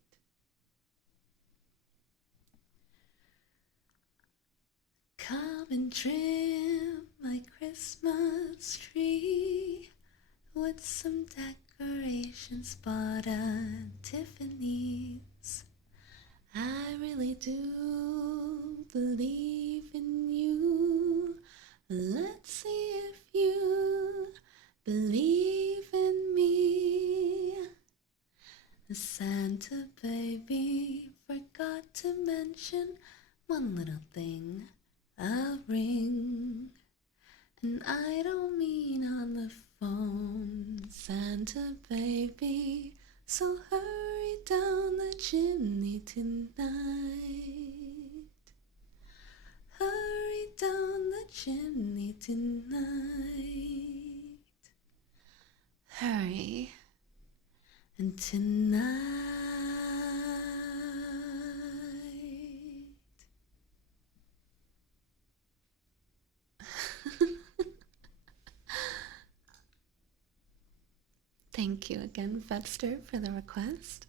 Come and trim my Christmas tree with some decorations bought at Tiffany's. I really do believe in you. Let's see if you believe in me. Santa baby, forgot to mention one little thing, a ring. And I don't mean on the phone, Santa baby, so hurry down the chimney tonight. Hurry down the chimney tonight. Hurry, and tonight. Thank you again, Fedster, for the request.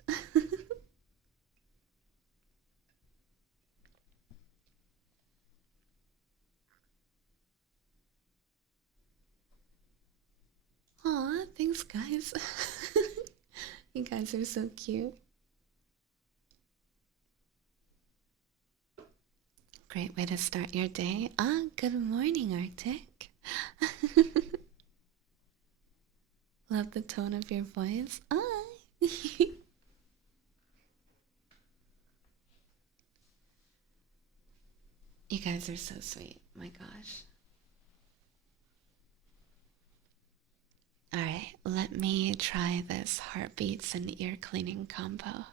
Aw, thanks, guys. You guys are so cute. Great way to start your day. Good morning, Arctic. Love the tone of your voice. You guys are so sweet. My gosh. Alright, let me try this heartbeats and ear cleaning combo.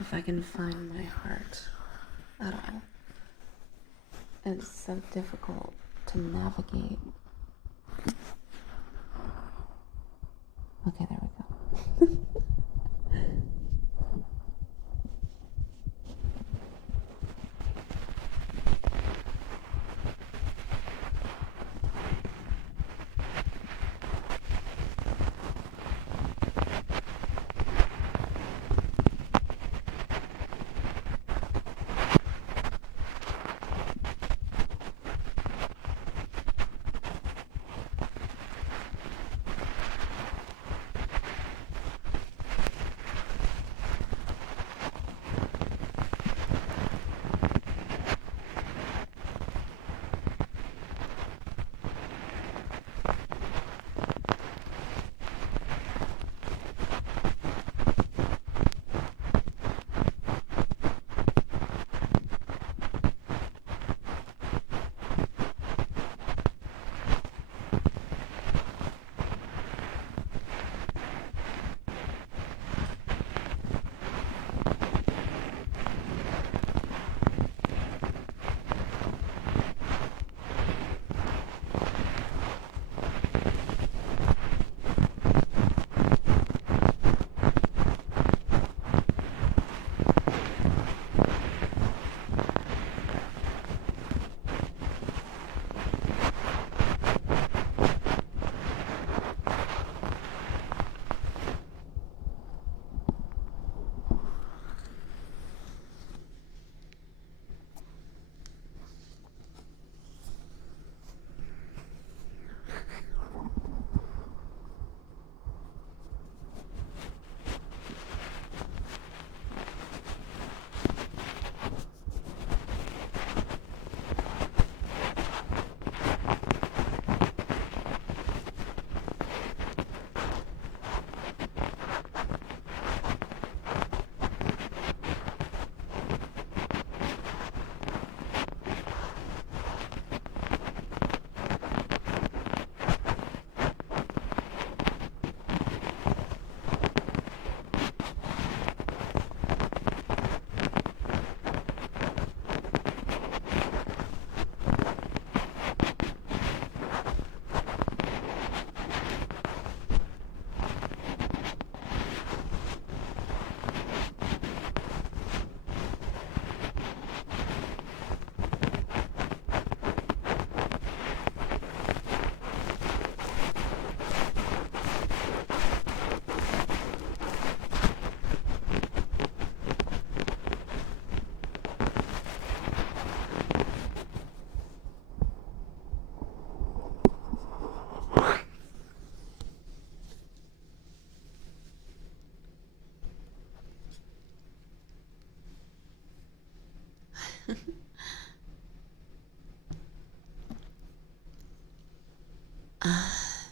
If I can find my heart at all. It's so difficult to navigate. Okay, there we go.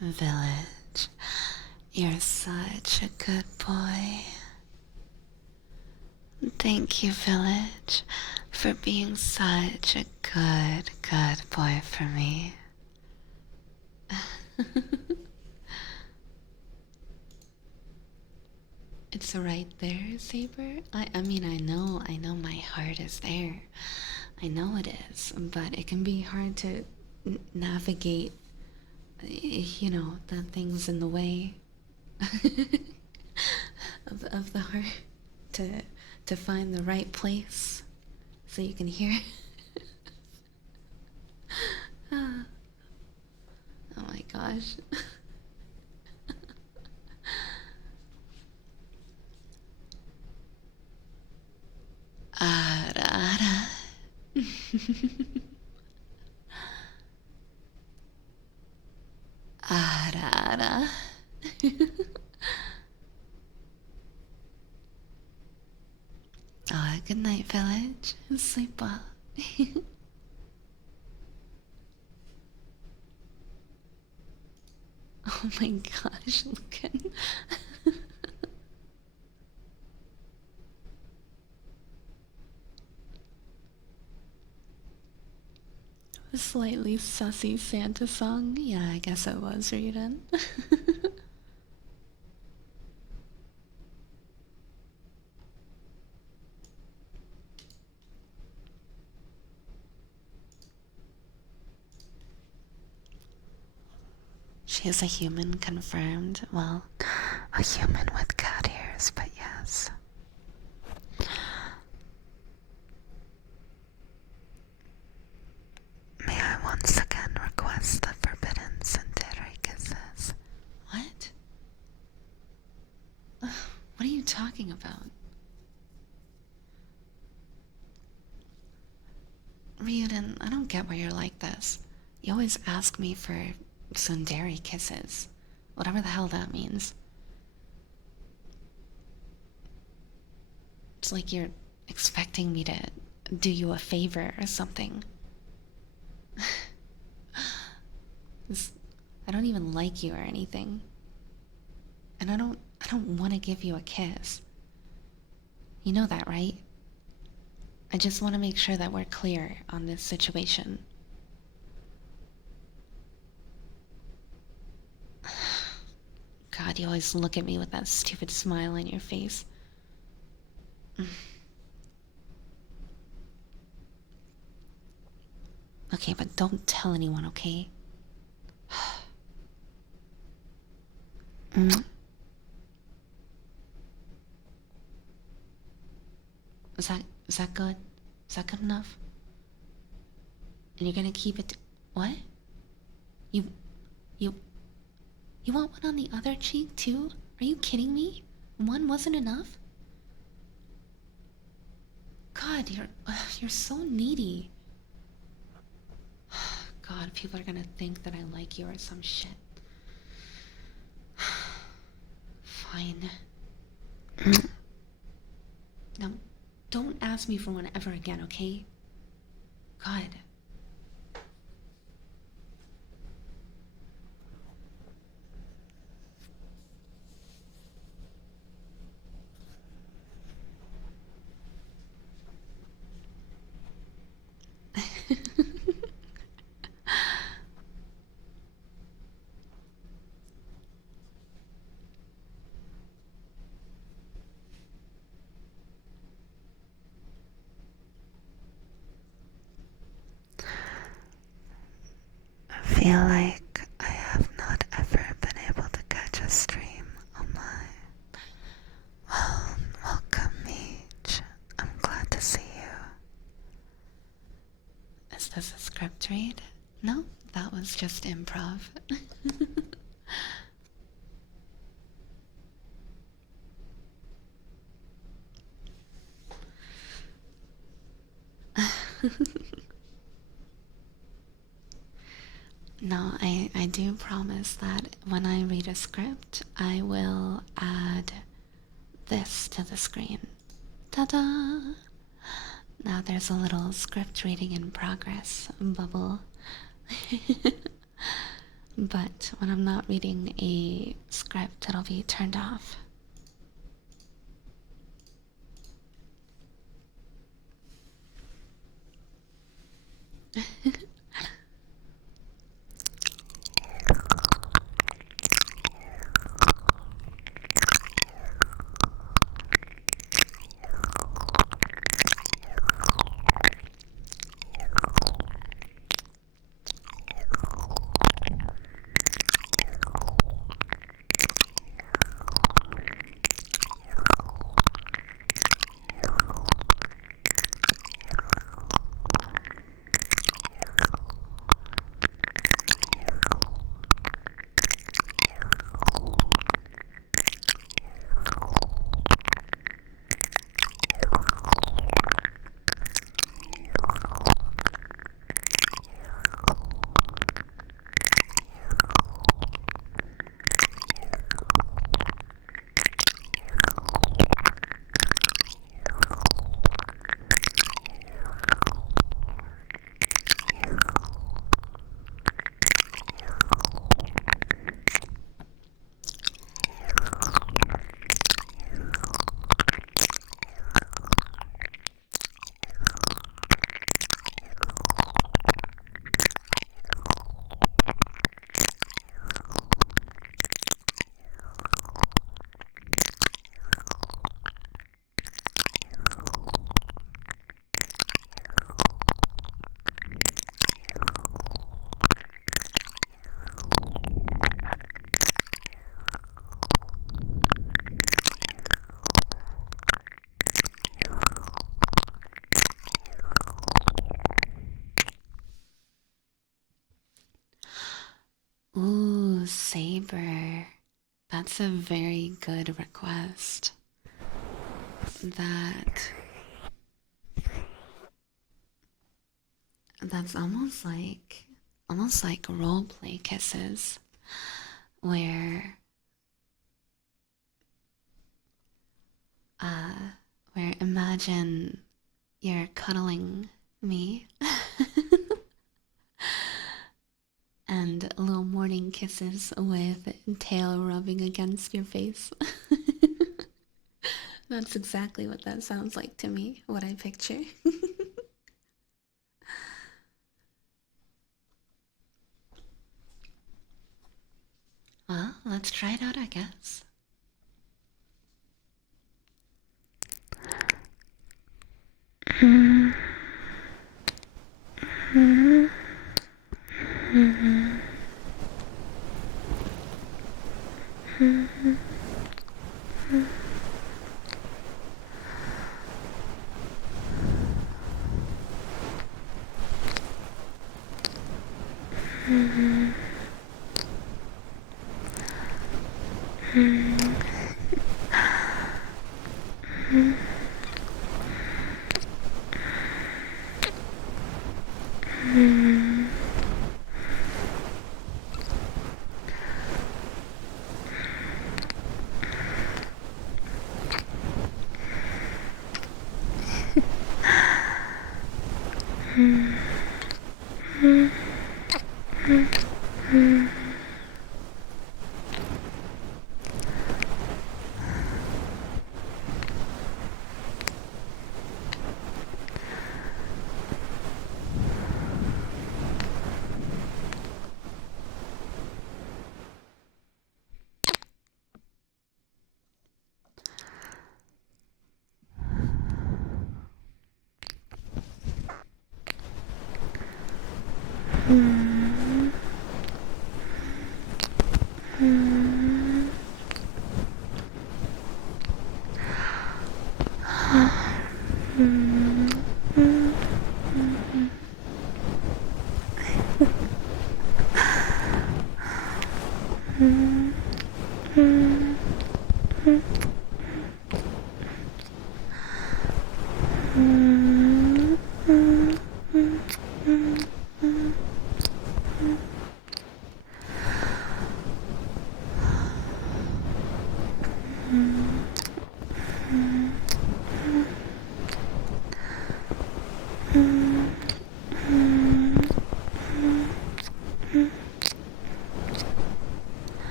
Village, you're such a good boy. Thank you, Village, for being such a good boy for me. It's right there, Saber. I mean, I know my heart is there. I know it is, but it can be hard to navigate, the things in the way of the heart to find the right place so you can hear. Oh my gosh. Ara. Ara. Good night, Village. Sleep well. Oh my gosh, look at a slightly sussy Santa song. Yeah, I guess it was, Reading. She is a human, confirmed. Well, a human with cat ears, but yes. May I once again request the forbidden Senteri kisses? What? What are you talking about? Ryuden, I don't get why you're like this. You always ask me for tsundere kisses. Whatever the hell that means. It's like you're expecting me to do you a favor or something. I don't even like you or anything. And I don't want to give you a kiss. You know that, right? I just want to make sure that we're clear on this situation. God, you always look at me with that stupid smile on your face. Okay, but don't tell anyone, okay? Is that good? Is that good enough? And you're gonna keep it what? You want one on the other cheek too? Are you kidding me? One wasn't enough? God, you're so needy. God, people are gonna think that I like you or some shit. Fine. Now, don't ask me for one ever again, okay? God. I feel like I have not ever been able to catch a stream. Oh my. Well, welcome, Meech. I'm glad to see you. Is this a script read? No, that was just improv. No, I do promise that when I read a script, I will add this to the screen. Ta-da! Now there's a little script reading in progress bubble. But when I'm not reading a script, it'll be turned off. Ooh, Saber. That's a very good request. That's almost like roleplay kisses, where imagine you're cuddling me and little morning kisses with tail rubbing against your face. That's exactly what that sounds like to me, what I picture. Well, let's try it out, I guess.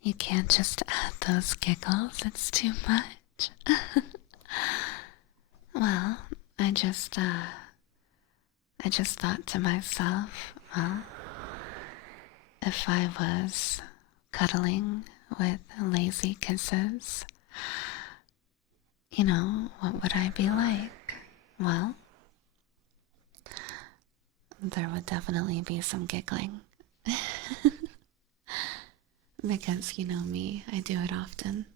You can't just add those giggles, it's too much. Well, I just thought to myself, well, if I was cuddling with lazy kisses, what would I be like? Well, there would definitely be some giggling. Because you know me, I do it often.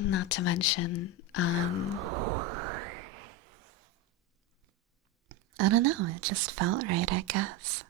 Not to mention, I don't know, it just felt right, I guess.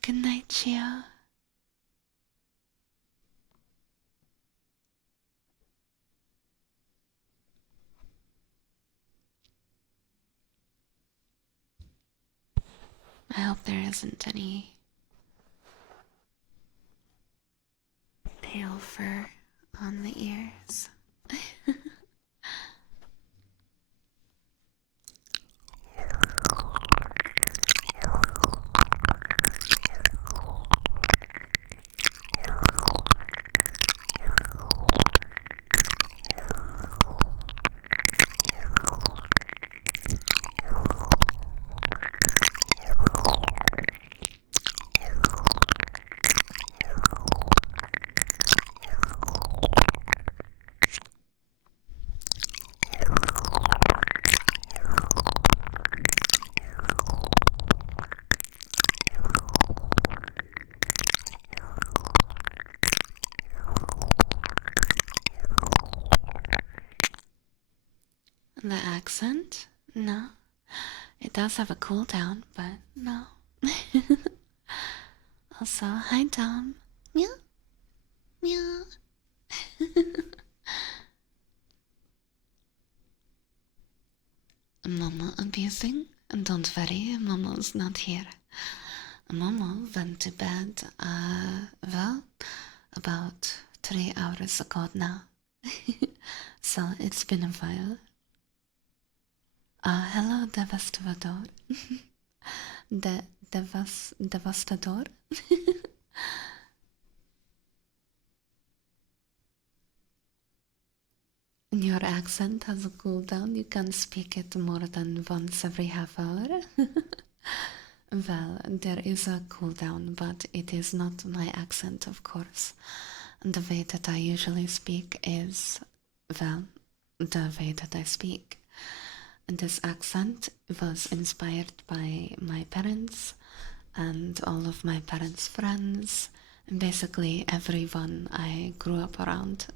Good night, Chio. I hope there isn't any tail fur on the ears. The accent? No. It does have a cooldown, but no. Also, hi Dom. Meow. Meow. Mama abusing? Don't worry, Momo's not here. Momo went to bed, well, about 3 hours ago now. So it's been a while. Hello, Devastador. Devastador? Your accent has a cooldown. You can speak it more than once every half hour. Well, there is a cooldown, but it is not my accent, of course. The way that I usually speak is, well, the way that I speak. And this accent was inspired by my parents and all of my parents' friends, and basically everyone I grew up around.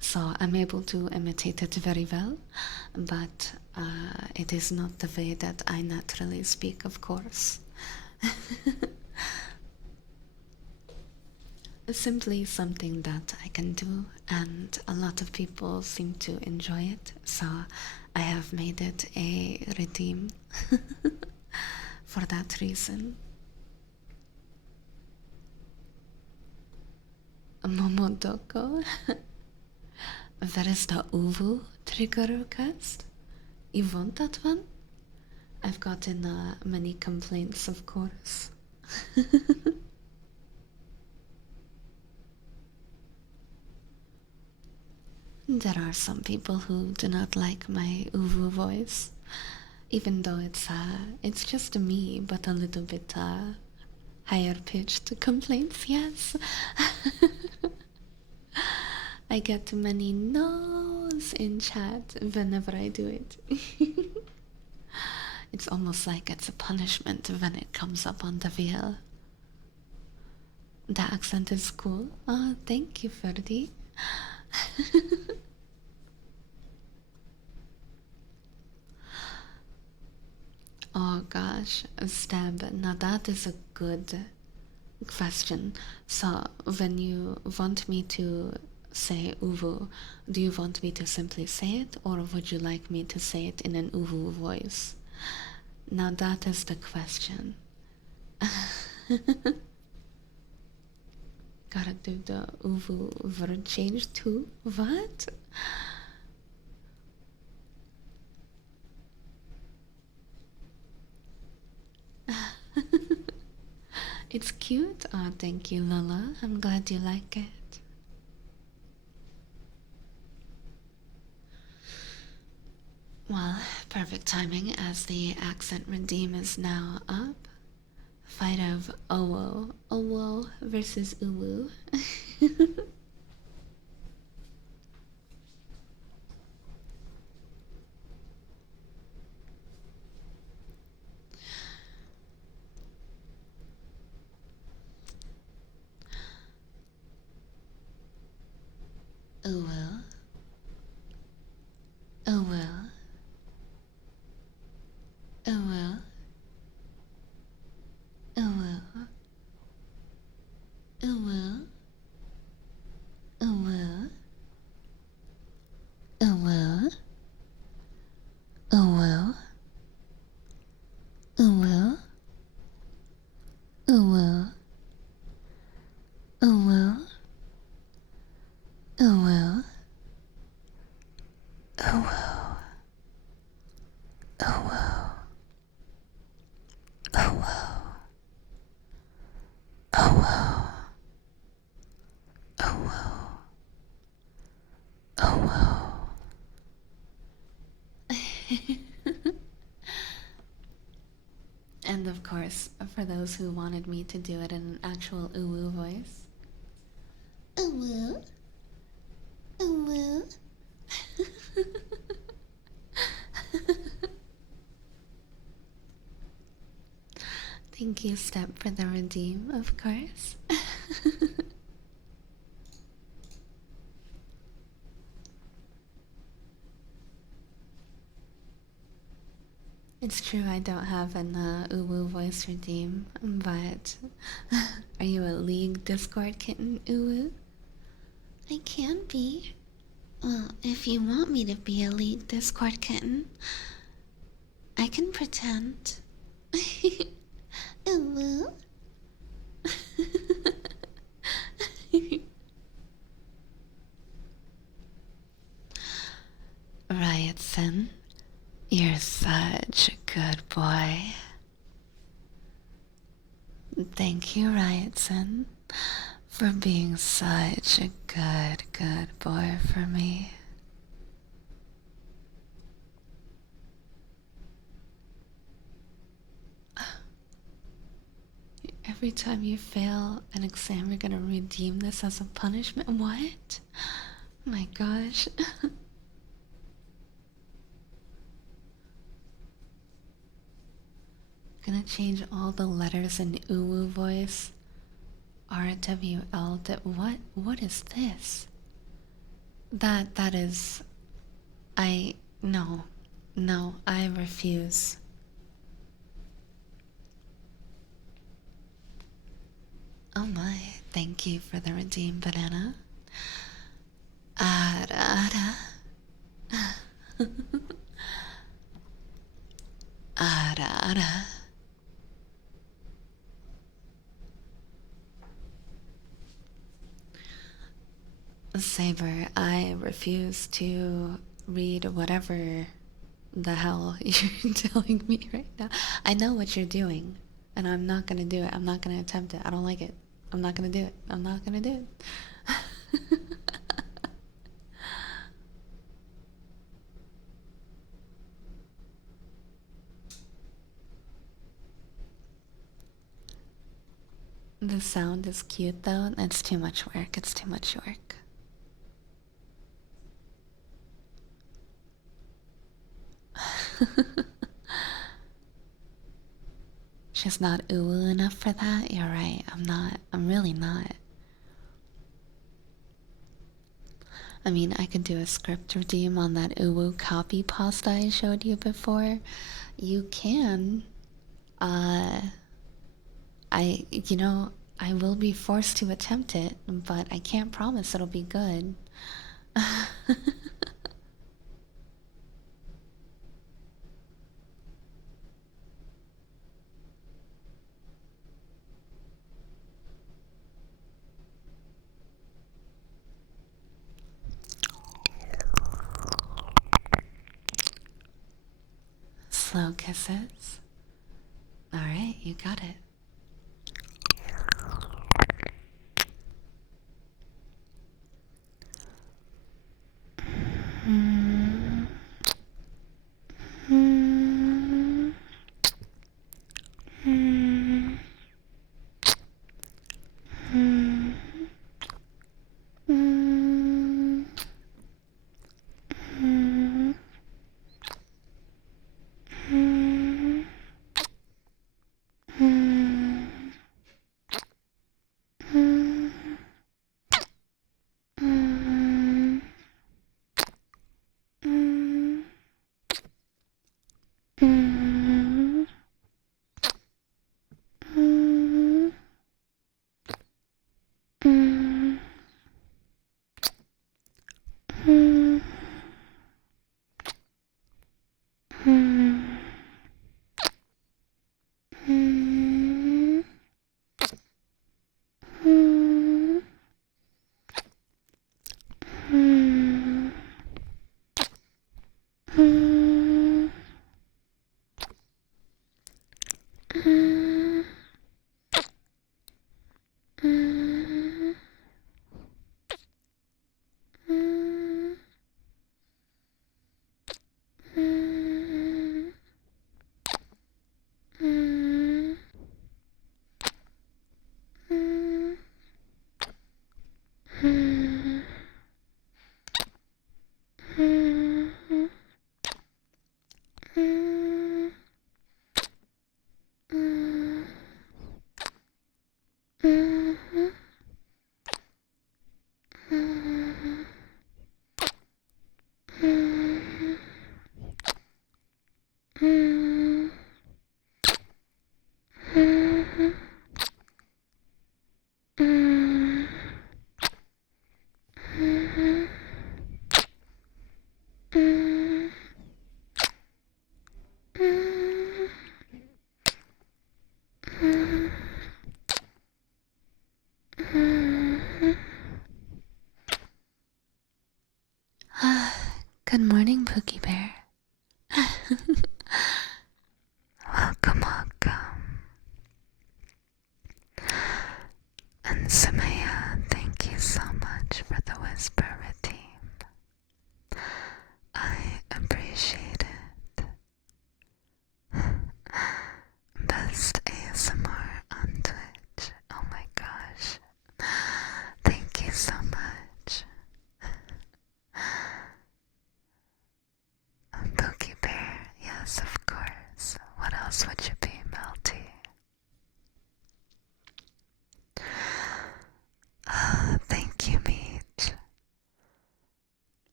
So I'm able to imitate it very well, but it is not the way that I naturally speak, of course. It's simply something that I can do, and a lot of people seem to enjoy it, so I have made it a redeem for that reason. Momodoko? Where is the Uwu trigger request? You want that one? I've gotten many complaints, of course. There are some people who do not like my Uwu voice, even though it's just me, but a little bit higher pitched complaints, yes. I get many no's in chat whenever I do it. It's almost like it's a punishment when it comes up on the wheel. The accent is cool. Oh, thank you, Ferdy. Oh gosh, Stab. Now that is a good question. So, when you want me to say uwu, do you want me to simply say it, or would you like me to say it in an uwu voice? Now that is the question. Gotta do the uwu word change too? What? It's cute. Oh, thank you, Lola. I'm glad you like it. Well, perfect timing as the accent redeem is now up. Fight of Owo versus Uwu. Uwu. Uwu. Uwu. Uwu. Uwu. Uwu. Uwu. Uwu. Uwu. Uwu. Uwu. Uwu. Uwu. Uwu. Uwu. Uwu. And of course, for those who wanted me to do it in an actual uwu voice. Uwu. Uwu. Thank you, Step, for the redeem, of course. It's true I don't have an uwu voice redeem, but are you a League Discord kitten, uwu? I can be. Well, if you want me to be a League Discord kitten, I can pretend. Uwu. Riotson, you're such a good boy. Thank you, Riotson, for being such a good boy for me. Every time you fail an exam, you're gonna redeem this as a punishment? What? Oh my gosh. Gonna change all the letters in uwu voice. RWL. What is this? That is. No, I refuse. Oh my, thank you for the redeem, banana. Ara. Ara. Saber, I refuse to read whatever the hell you're telling me right now. I know what you're doing, and I'm not gonna do it. I'm not gonna attempt it. I don't like it. I'm not gonna do it. I'm not gonna do it. The sound is cute though. It's too much work. It's too much work. She's not ooh enough for that. You're right. I'm not. I'm really not. I mean, I could do a script redeem on that uwu copy pasta I showed you before. You can. I will be forced to attempt it, but I can't promise it'll be good. Slow kisses. Alright, you got it.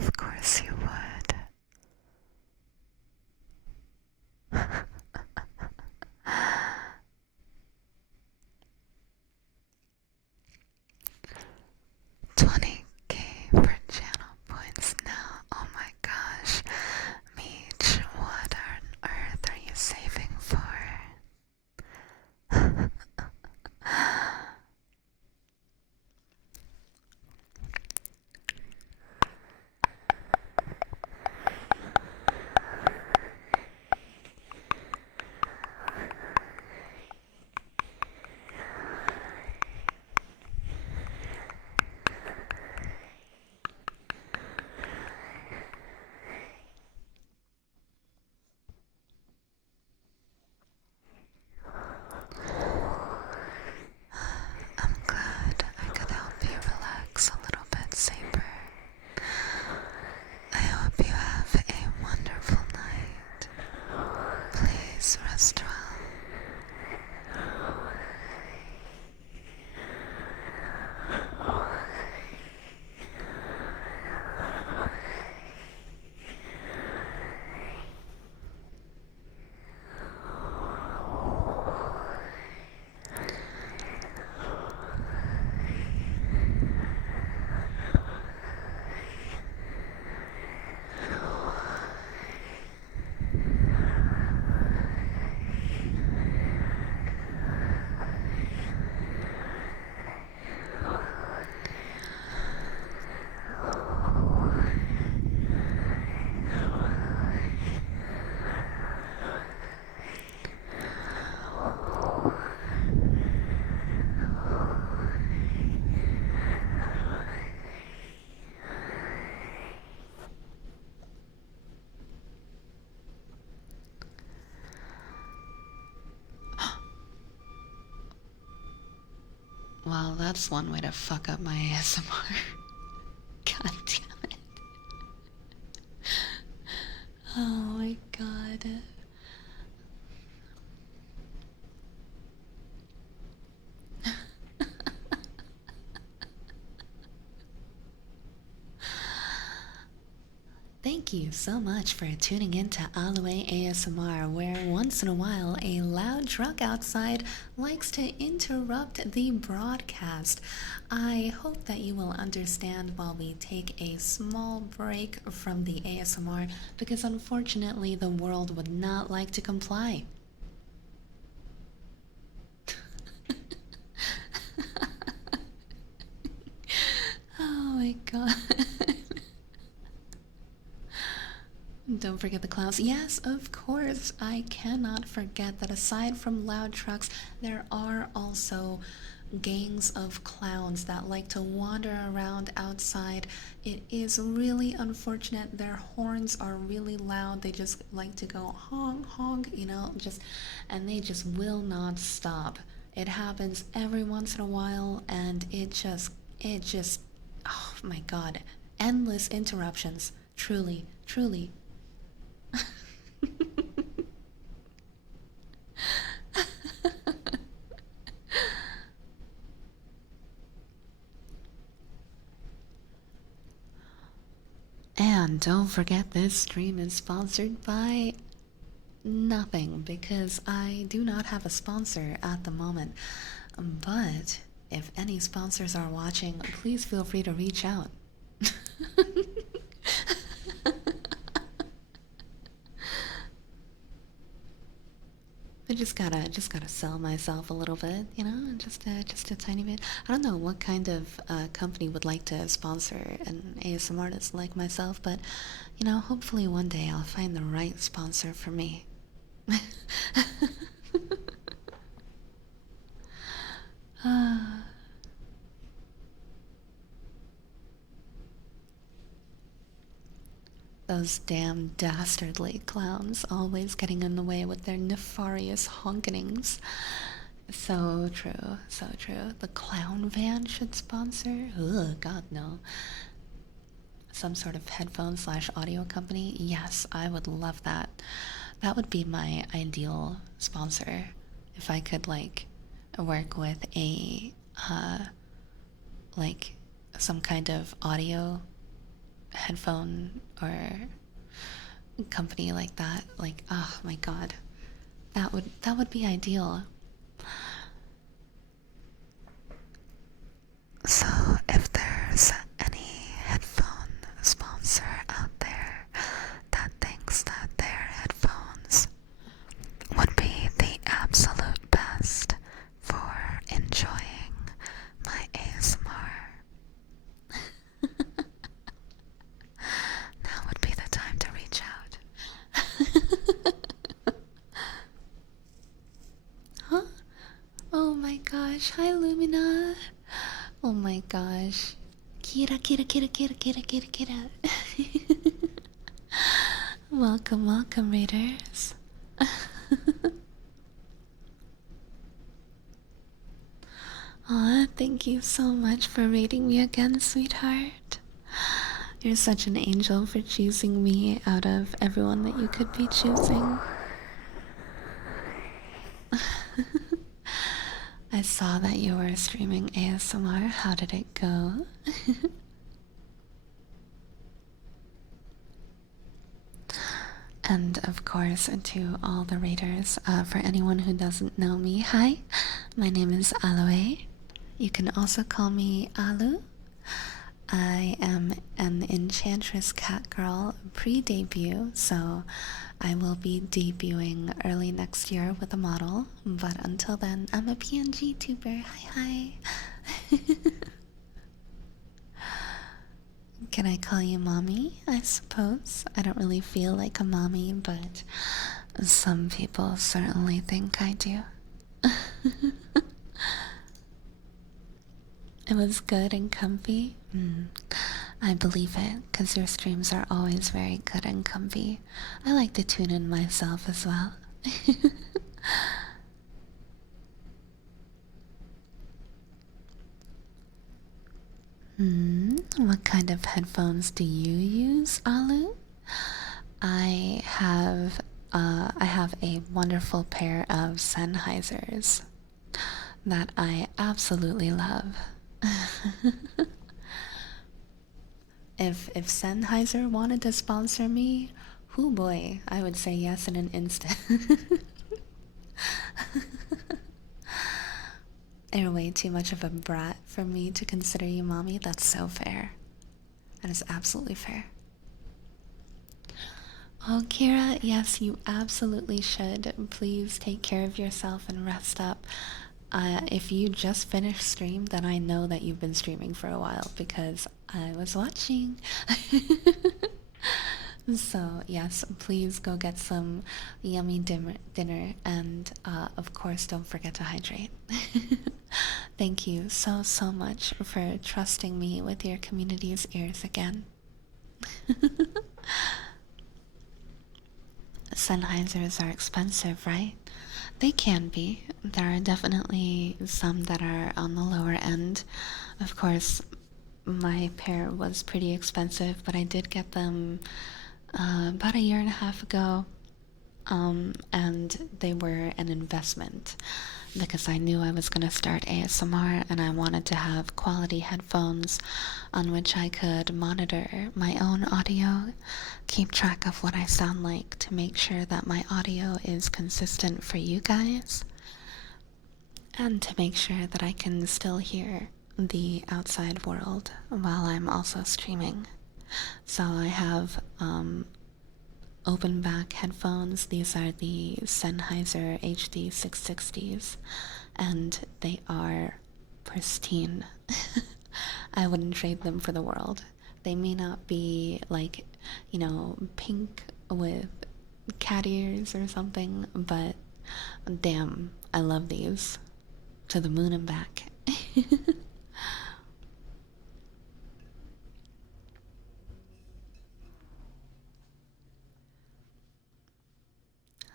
Of course you would. 20k for channel points now. Oh my gosh. Meech, what on earth are you saving for? I'm glad I could help you relax a little bit, Saber. I hope you have a wonderful night. Please rest well. Well, that's one way to fuck up my ASMR. God damn it. Oh my god. Thank you so much for tuning in to Aluei ASMR, where once in a while a loud truck outside likes to interrupt the broadcast. I hope that you will understand while we take a small break from the ASMR, because unfortunately the world would not like to comply. Oh my god. Don't forget the clowns. Yes, of course. I cannot forget that aside from loud trucks, there are also gangs of clowns that like to wander around outside. It is really unfortunate. Their horns are really loud. They just like to go honk, honk, and they just will not stop. It happens every once in a while, and it just, oh my god. Endless interruptions. Truly, truly. And don't forget, this stream is sponsored by nothing, because I do not have a sponsor at the moment. But if any sponsors are watching, please feel free to reach out. I just gotta sell myself a little bit, just a tiny bit. I don't know what kind of company would like to sponsor an ASMR artist like myself, but hopefully one day I'll find the right sponsor for me. Those damn dastardly clowns always getting in the way with their nefarious honkinings. So true, so true. The clown van should sponsor? Ugh, god no. Some sort of headphone / audio company? Yes, I would love that. That would be my ideal sponsor. If I could, work with some kind of audio headphone or company like that. Like, oh my god, that would be ideal. So if there's any headphone sponsor out there that thinks that their headphones would be the absolute best for enjoying my ASMR, now would be the time to reach out. Huh? Oh my gosh, hi Lumina. Oh my gosh. Kira, Kira, Kira, Kira, Kira, Kira, Kira. Welcome, welcome, Raiders. Aw, thank you so much for rating me again, sweetheart. You're such an angel for choosing me out of everyone that you could be choosing. I saw that you were streaming ASMR. How did it go? And of course, to all the raiders, for anyone who doesn't know me, hi, my name is Aluei. You can also call me Alu. I am an enchantress cat girl pre-debut, so I will be debuting early next year with a model, but until then, I'm a PNG tuber. Hi, hi. Can I call you mommy? I suppose. I don't really feel like a mommy, but some people certainly think I do. It was good and comfy. I believe it, because your streams are always very good and comfy. I like to tune in myself as well. What kind of headphones do you use, Alu? I have a wonderful pair of Sennheisers that I absolutely love. If Sennheiser wanted to sponsor me, hoo boy, I would say yes in an instant. You're way too much of a brat for me to consider you mommy. That's so fair. That is absolutely fair. Oh, Kira, yes, you absolutely should. Please take care of yourself and rest up. If you just finished stream, then I know that you've been streaming for a while because I was watching. So, yes, please go get some yummy dinner and, of course, don't forget to hydrate. Thank you so, so much for trusting me with your community's ears again. Sennheisers are expensive, right? They can be. There are definitely some that are on the lower end. Of course, my pair was pretty expensive, but I did get them about a year and a half ago, and they were an investment because I knew I was going to start ASMR and I wanted to have quality headphones on which I could monitor my own audio, keep track of what I sound like to make sure that my audio is consistent for you guys, and to make sure that I can still hear the outside world while I'm also streaming. So I have open back headphones. These are the Sennheiser HD 660s, and they are pristine. I wouldn't trade them for the world. They may not be like, pink with cat ears or something, but damn, I love these. To the moon and back.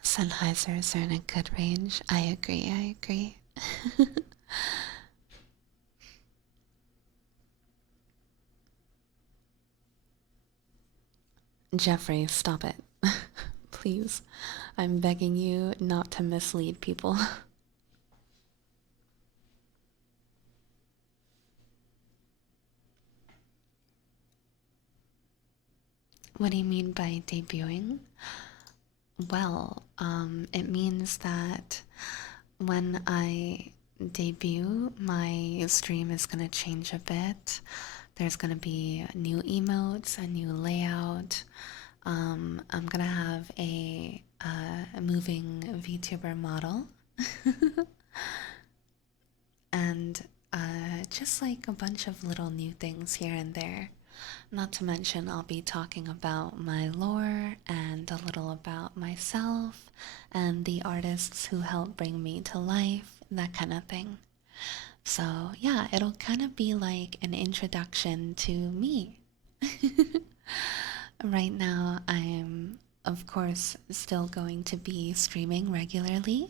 Sennheisers are in a good range. I agree. Jeffrey, stop it. Please. I'm begging you not to mislead people. What do you mean by debuting? Well, it means that when I debut, my stream is gonna change a bit. There's gonna be new emotes, a new layout. I'm gonna have a moving VTuber model. And just like a bunch of little new things here and there. Not to mention, I'll be talking about my lore and a little about myself and the artists who helped bring me to life, that kind of thing. So, yeah, it'll kind of be like an introduction to me. Right now, I'm, of course, still going to be streaming regularly,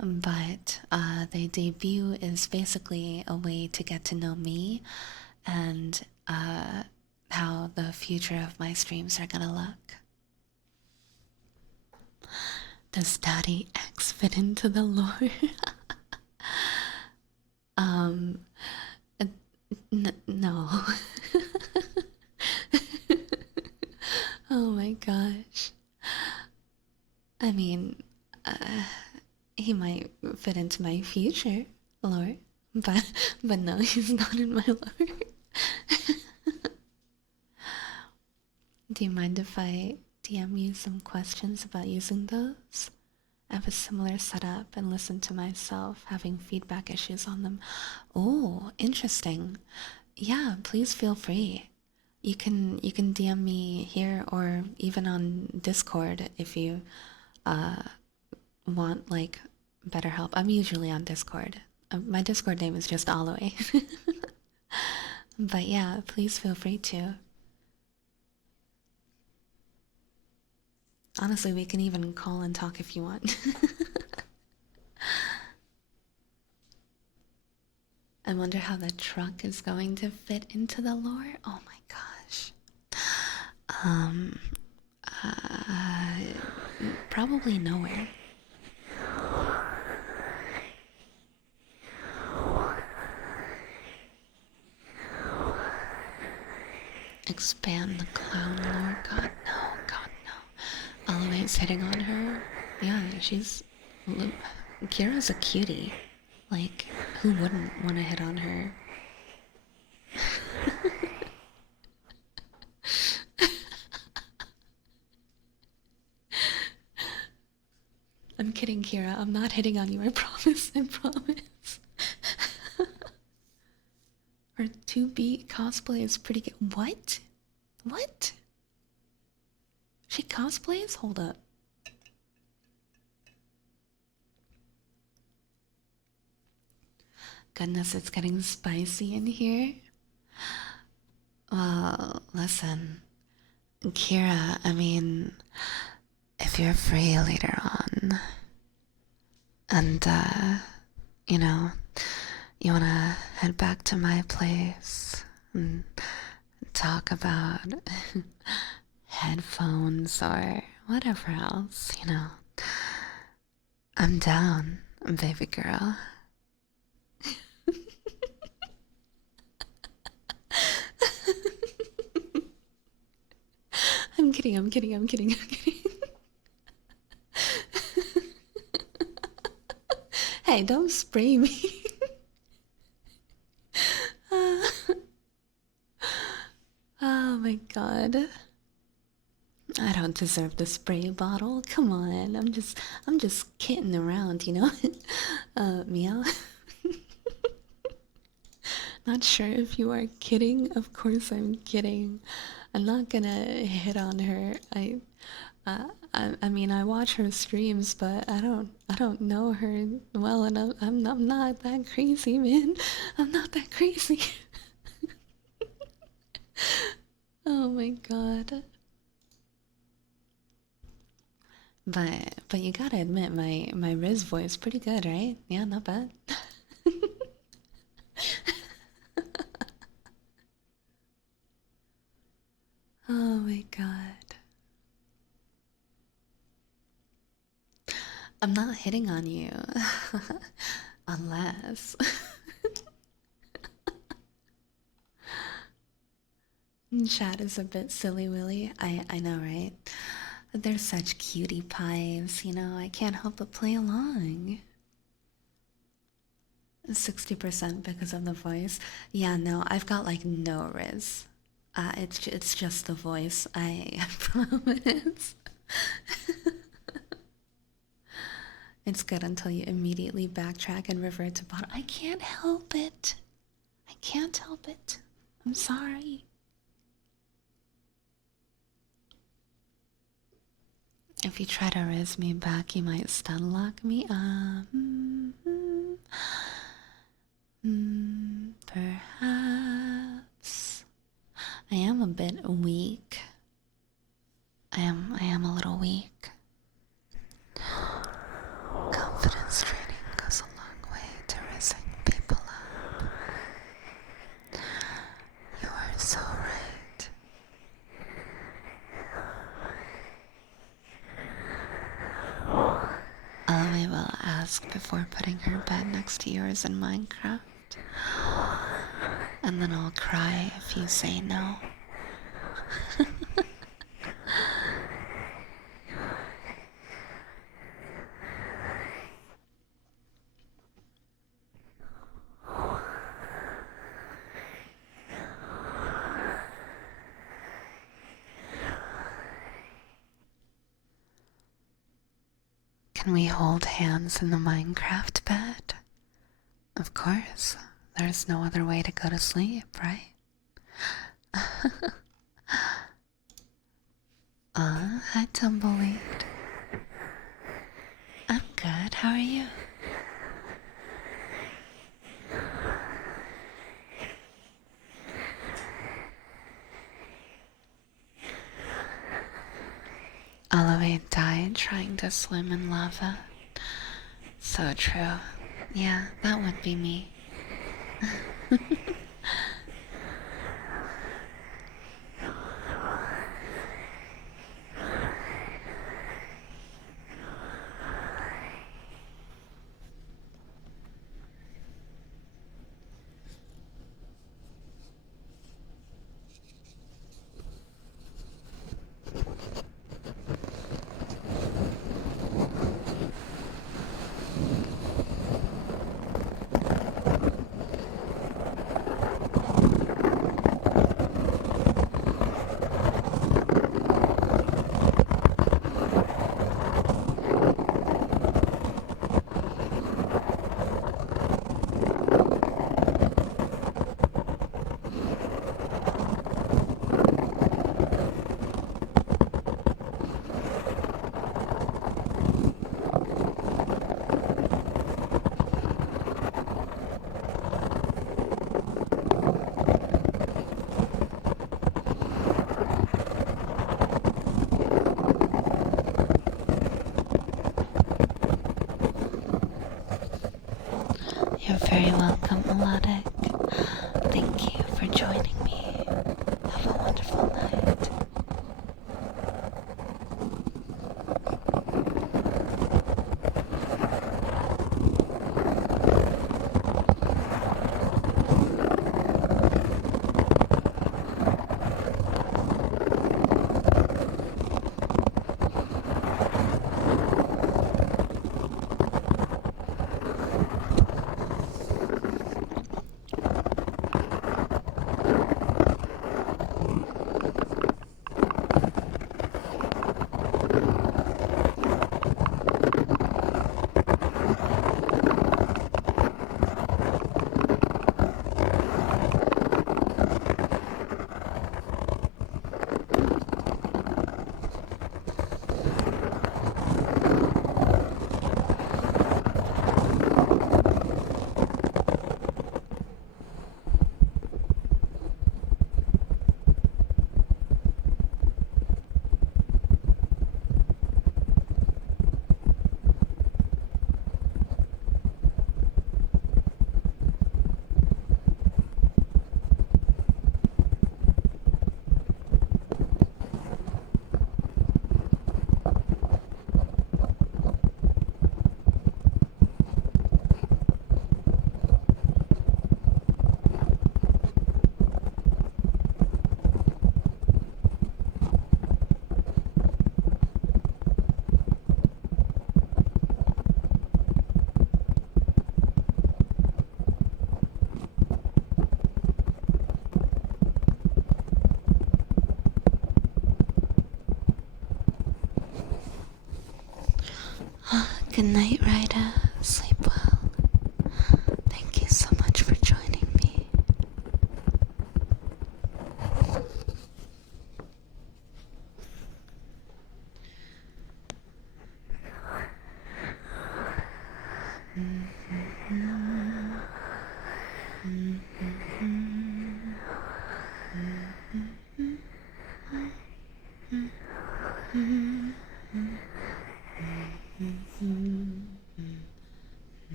but the debut is basically a way to get to know me and how the future of my streams are gonna look. Does Daddy X fit into the lore? um, no. Oh my gosh. I mean, he might fit into my future lore, but no, he's not in my lore. Do you mind if I DM you some questions about using those? I have a similar setup and listen to myself having feedback issues on them. Oh, interesting. Yeah, please feel free. You can DM me here or even on Discord if you want like better help. I'm usually on Discord. My Discord name is just Aluei. But yeah, please feel free to. Honestly, we can even call and talk if you want. I wonder how the truck is going to fit into the lore. Oh my gosh. Um, uh, Probably nowhere. Expand the clown lore. God no, God no. Aluei's hitting on her. Yeah, Kira's a cutie. Like, who wouldn't want to hit on her? I'm kidding, Kira. I'm not hitting on you. I promise. I promise. Her 2B cosplay is pretty good. What? What? She cosplays? Hold up. Goodness, it's getting spicy in here. Well, listen, Kira, I mean, if you're free later on, and, you know, you wanna head back to my place and talk about headphones or whatever else, I'm down, baby girl. I'm kidding, I'm kidding, I'm kidding, I'm kidding. Hey, don't spray me. Oh my god. I don't deserve the spray bottle. Come on. I'm just kidding around, Meow. Not sure if you are kidding. Of course I'm kidding. I'm not gonna hit on her. I mean, I watch her streams, but I don't know her well enough. I'm not that crazy, man. I'm not that crazy. Oh my god. But you gotta admit, my Riz voice pretty good, right? Yeah, not bad. Oh my god. I'm not hitting on you. Unless. Chat is a bit silly willy. I know, right? They're such cutie pies, you know, I can't help but play along. 60% because of the voice. Yeah, no, I've got like no riz. It's just the voice. I promise. It's good until you immediately backtrack and revert to bottom. I can't help it. I can't help it. I'm sorry. If you try to riz me back, you might stun lock me up. Perhaps. I am a bit weak. I am a little weak. Confidence training goes a long way to raising people up. You are so right. Aluei will ask before putting her bed next to yours in Minecraft. And then I'll cry if you say no. Can we hold hands in the Minecraft bed? Of course. There's no other way to go to sleep, right? Hi Tumbleweed. I'm good, how are you? Aluei died trying to swim in lava. So true. Yeah, that would be me. Good night, Ryder. Sleep well. Thank you so much for joining me.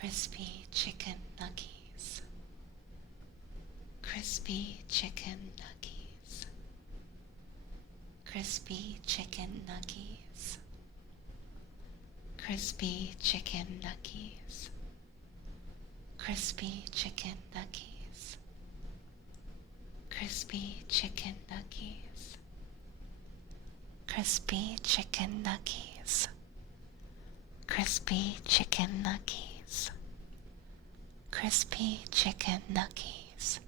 Crispy chicken nuggies. Crispy chicken nuggies. Crispy chicken nuggies. Crispy chicken nuggies. Crispy chicken nuggies. Crispy chicken nuggies. Crispy chicken nuggies. Crispy chicken nuggies. Crispy chicken nuggies.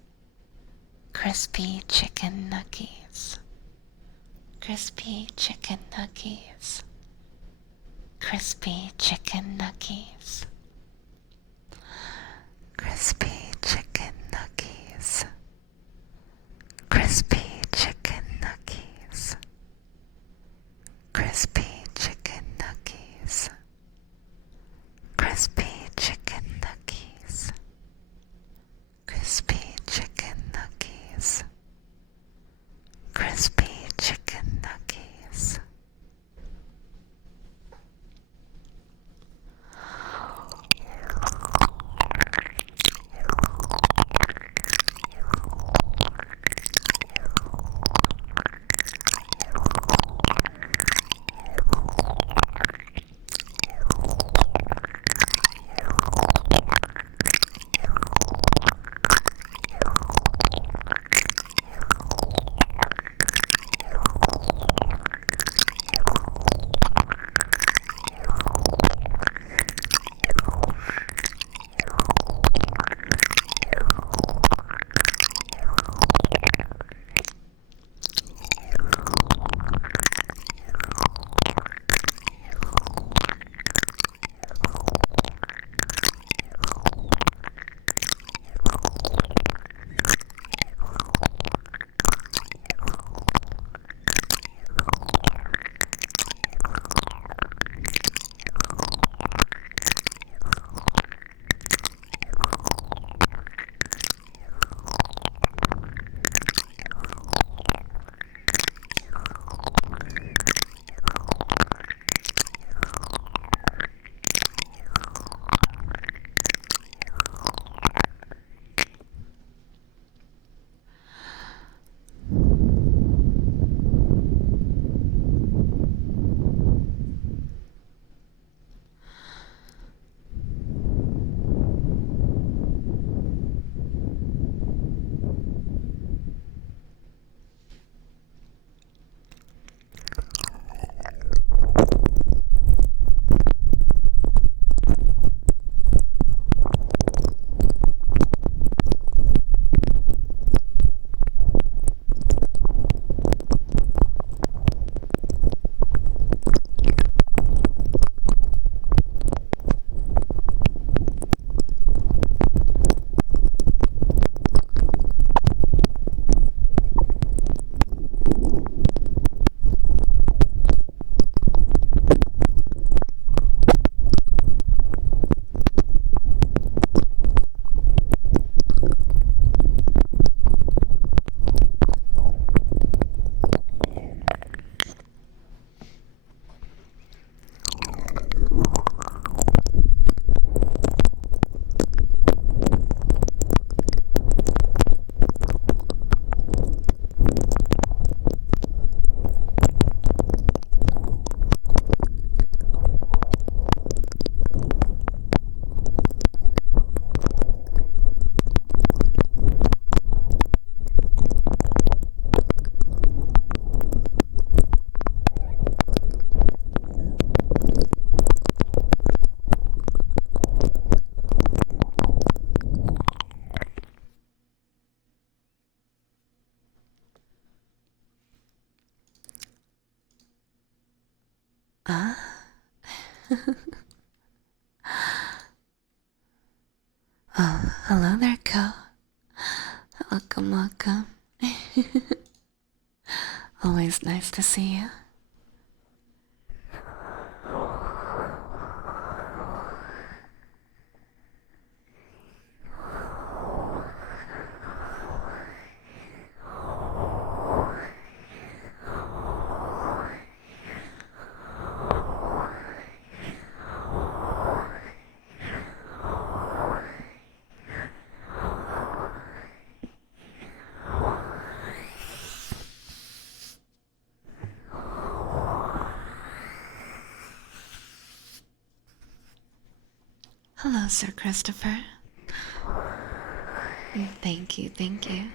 Crispy chicken nuggies. Crispy chicken nuggies. Crispy chicken nuggies. Crispy chicken nuggies. Crispy chicken nuggies. Crispy chicken nuggies. Crispy chicken nuggies. Crispy chicken nuggies. Crispy chicken nuggies. Oh, hello there, Co. Welcome, welcome. Always nice to see you. Hello, Sir Christopher. Thank you, thank you.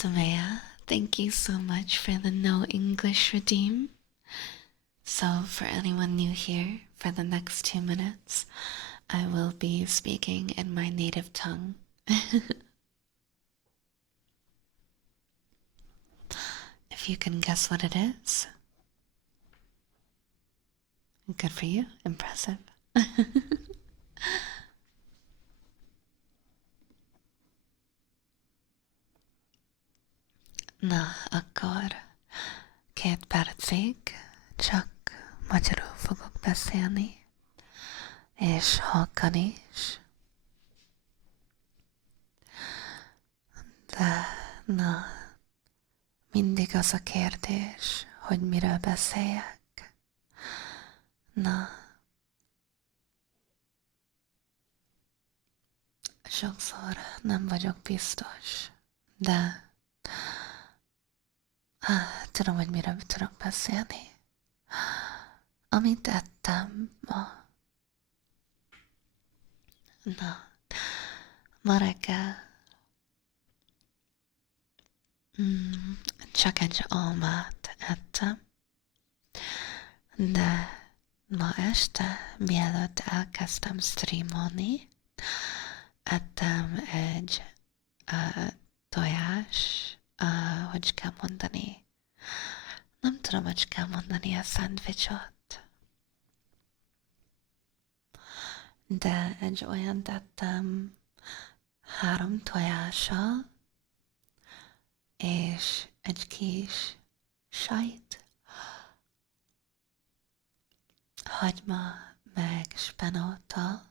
Samaya, thank you so much for the no English redeem. So, for anyone new here, for the next 2 minutes, I will be speaking in my native tongue. If you can guess what it is, good for you, impressive. Na, akkor 2 percig csak magyarul fogok beszélni, és halkan is. De, na, mindig az a kérdés, hogy miről beszéljek. Na, sokszor nem vagyok biztos, de tudom, hogy miről tudok beszélni. Amit ettem ma. Na, ma reggel csak egy almát ettem, de ma este, mielőtt elkezdtem streamolni, ettem egy tojás, hogy kell mondani, nem tudom, hogy kell mondani a szendvicsot, de egy olyan tettem 3 tojással, és egy kis sajt, hagyma meg spenóttal,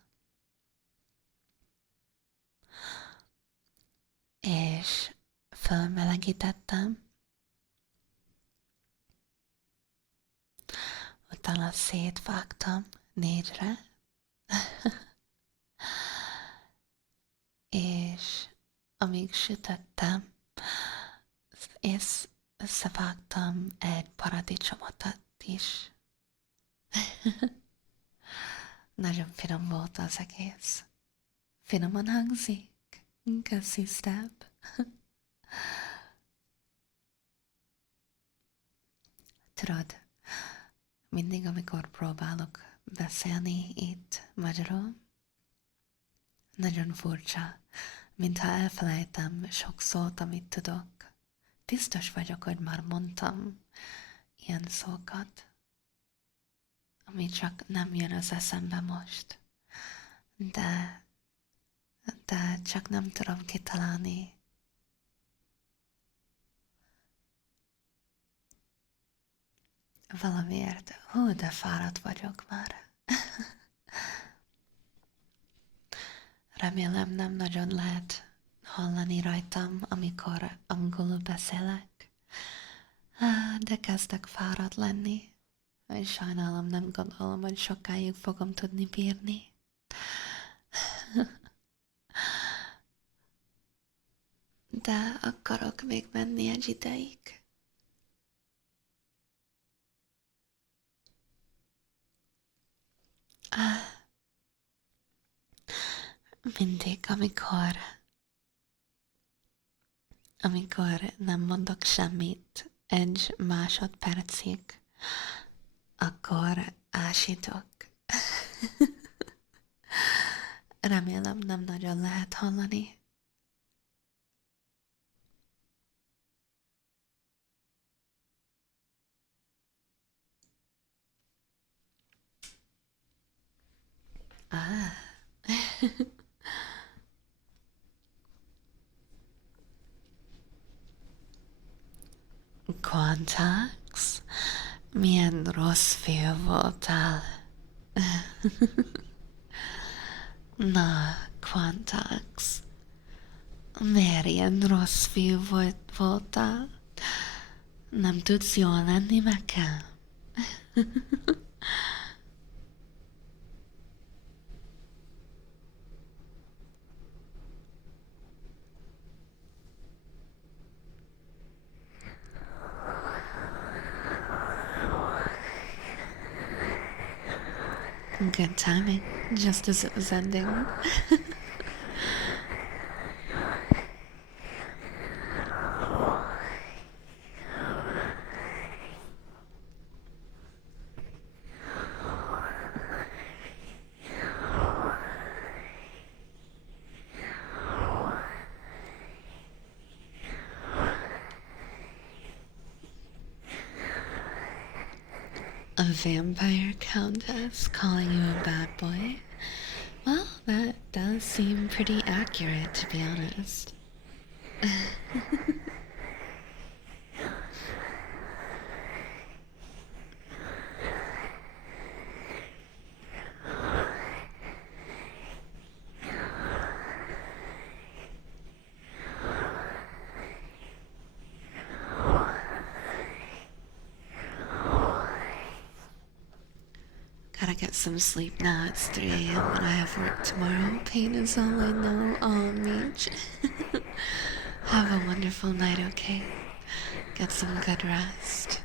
és fölmelegítettem, utána szétvágtam 4-re, és amíg sütöttem, és összevágtam egy paradicsomot is. Nagyon finom volt az egész. Finoman hangzik? Köszi, Step. Tudod, mindig, amikor próbálok beszélni itt magyarul, nagyon furcsa, mintha elfelejtem sok szót, amit tudok. Biztos vagyok, hogy már mondtam ilyen szókat, ami csak nem jön az eszembe most. De csak nem tudom kitalálni. Valamiért, de fáradt vagyok már. Remélem nem nagyon lehet hallani rajtam, amikor angolul beszélek. De kezdek fáradt lenni. És sajnálom, nem gondolom, hogy sokáig fogom tudni bírni. De akarok még menni egy ideig. Mindig, amikor nem mondok semmit egy másodpercig, akkor ásítok. Remélem nem nagyon lehet hallani. Contacts? Milyen rossz fiú voltál. Na, Quantax, miért ilyen rossz fiú voltál? Nem tudsz jól lenni nekem? Good timing, just as it was ending. A vampire countess calling you a bad boy? Well, that does seem pretty accurate, to be honest. Gotta get some sleep now. It's 3 a.m. and I have work tomorrow. Pain is all I know. Oh, Meech. Have a wonderful night, okay? Get some good rest.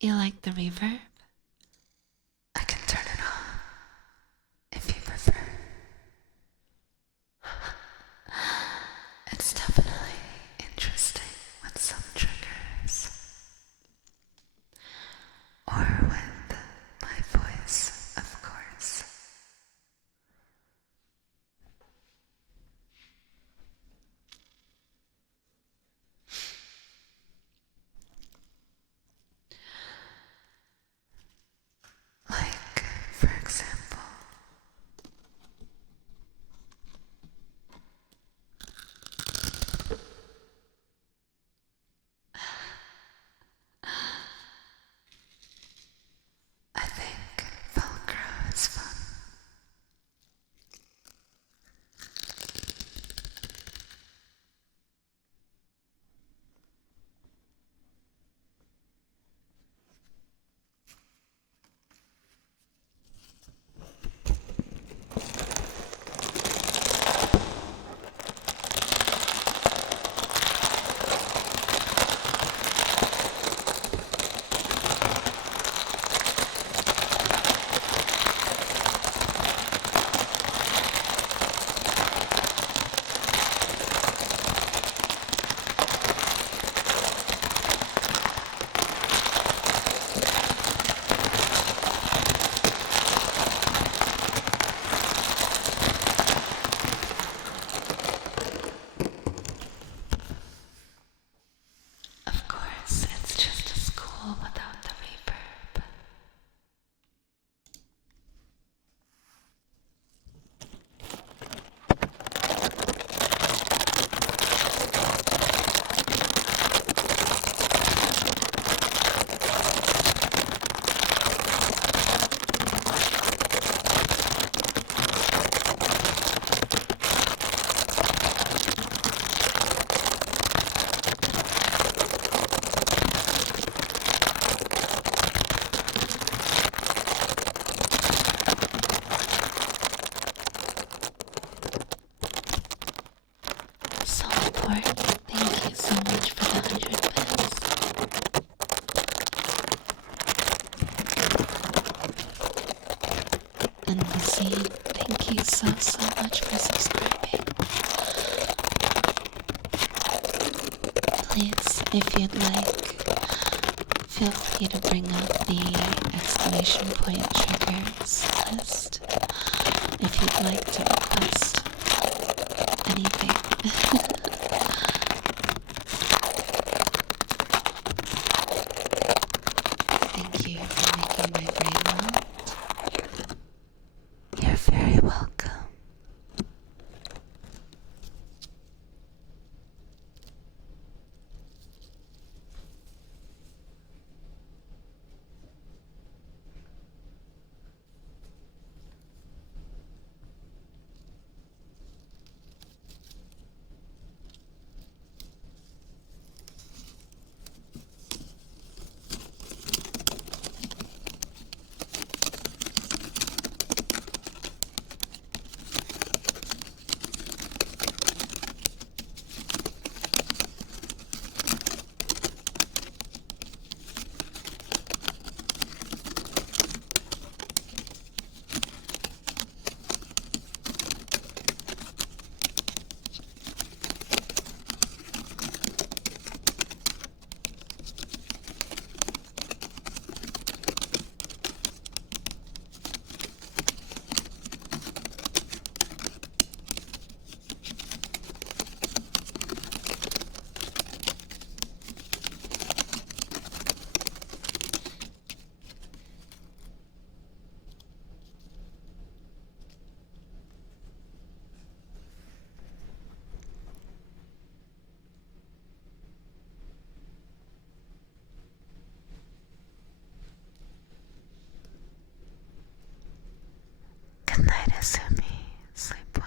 You like the reverb? I can turn it on if you prefer. It's definitely interesting with some triggers. Or with my voice, of course. Like, for example, I think Velcro is fun. Of course, it's just as cool without the reverb. So important. Thank you so much for the 100 bits. And Lizzie, thank you so much for subscribing. Please, if you'd like, feel free to bring up the exclamation point triggers list if you'd like to request anything. Thank you for making my brain melt. You're very welcome. Good night, Asumi. Sleep well.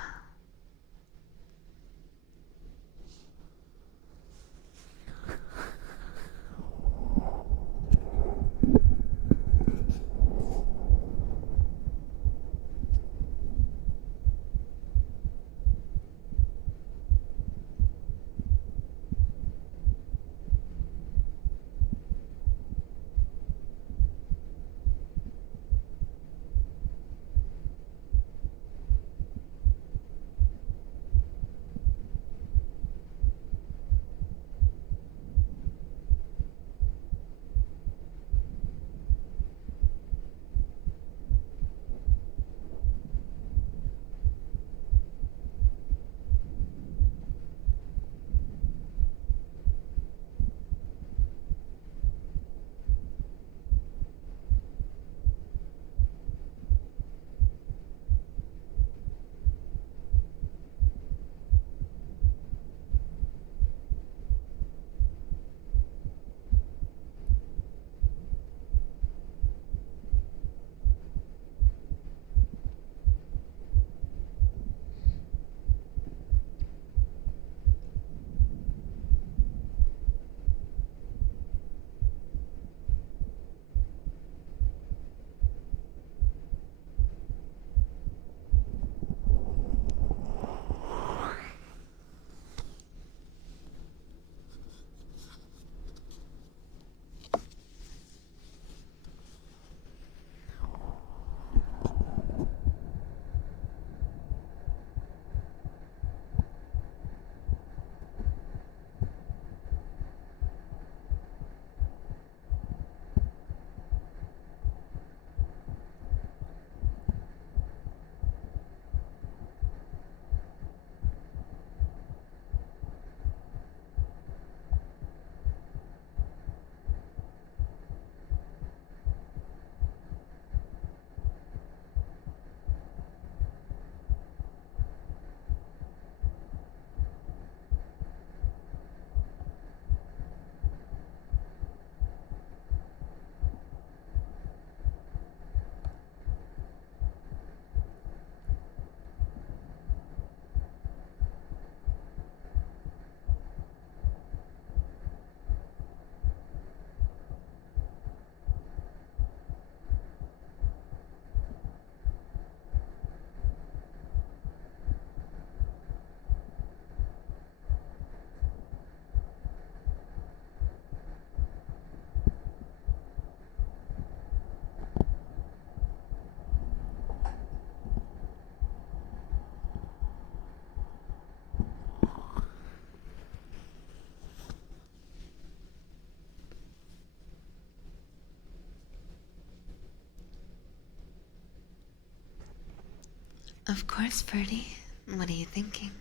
Of course, Birdie. What are you thinking?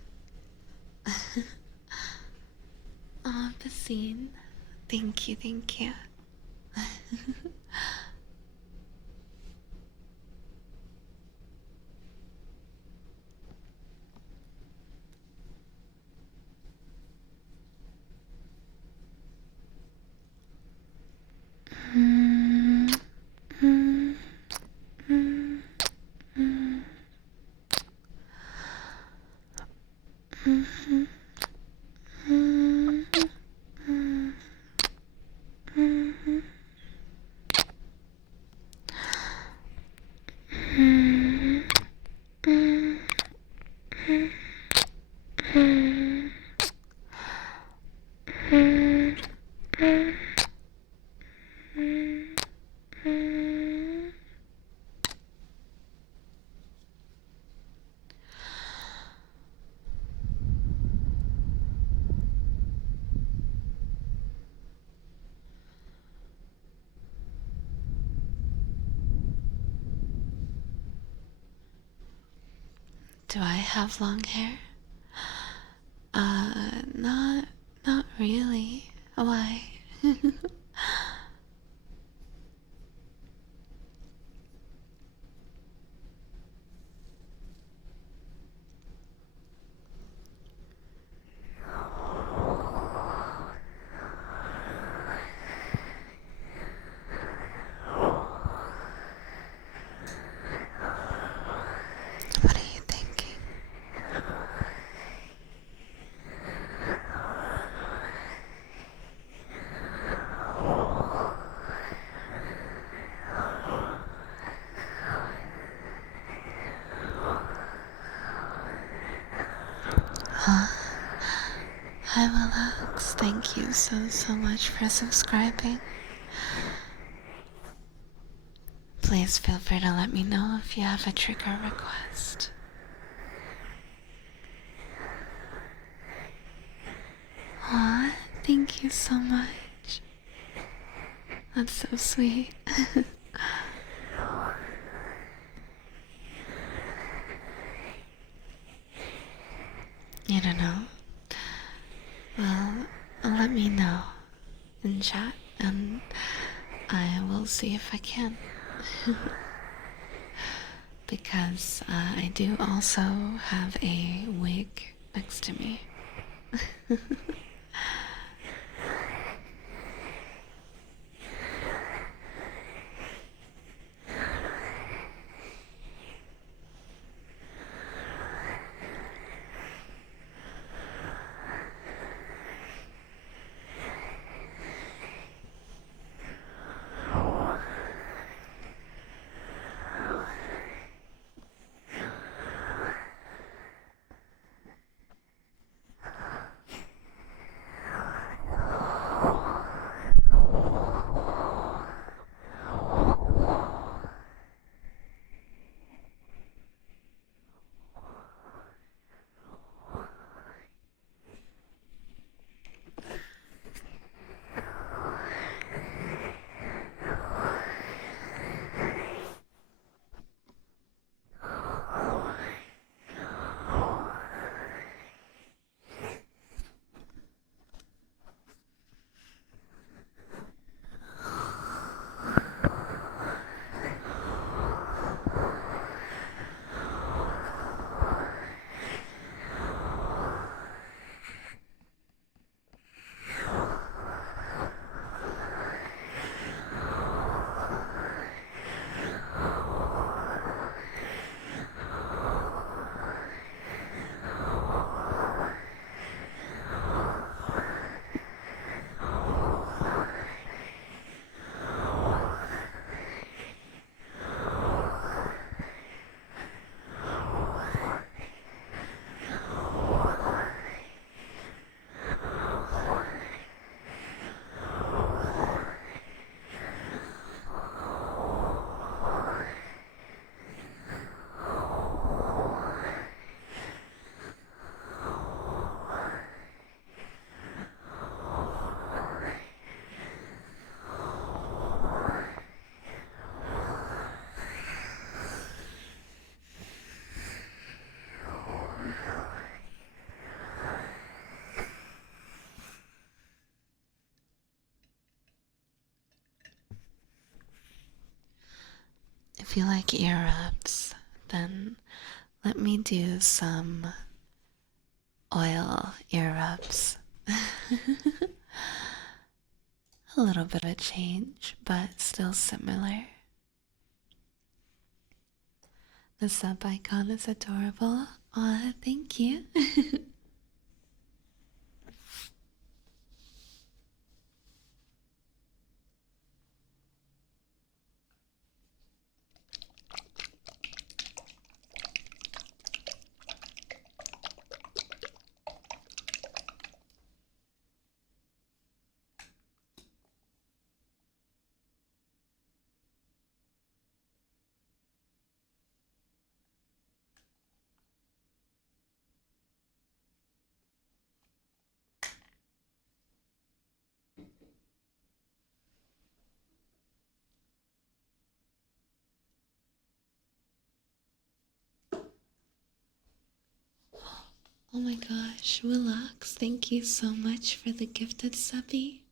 Aw, Basine. Thank you, thank you. Do I have long hair? Not really. Why? What are you thinking? Huh? Hi, Willux. Thank you so much for subscribing. Please feel free to let me know if you have a trigger request. Aw, thank you so much. That's so sweet. You don't know? Well, let me know in chat and I will see if I can. Because I do also have a wig next to me. If you like ear rubs, then let me do some oil ear rubs. A little bit of a change, but still similar. The sub icon is adorable. Aw, thank you. Oh my gosh, relax. Thank you so much for the gifted subby.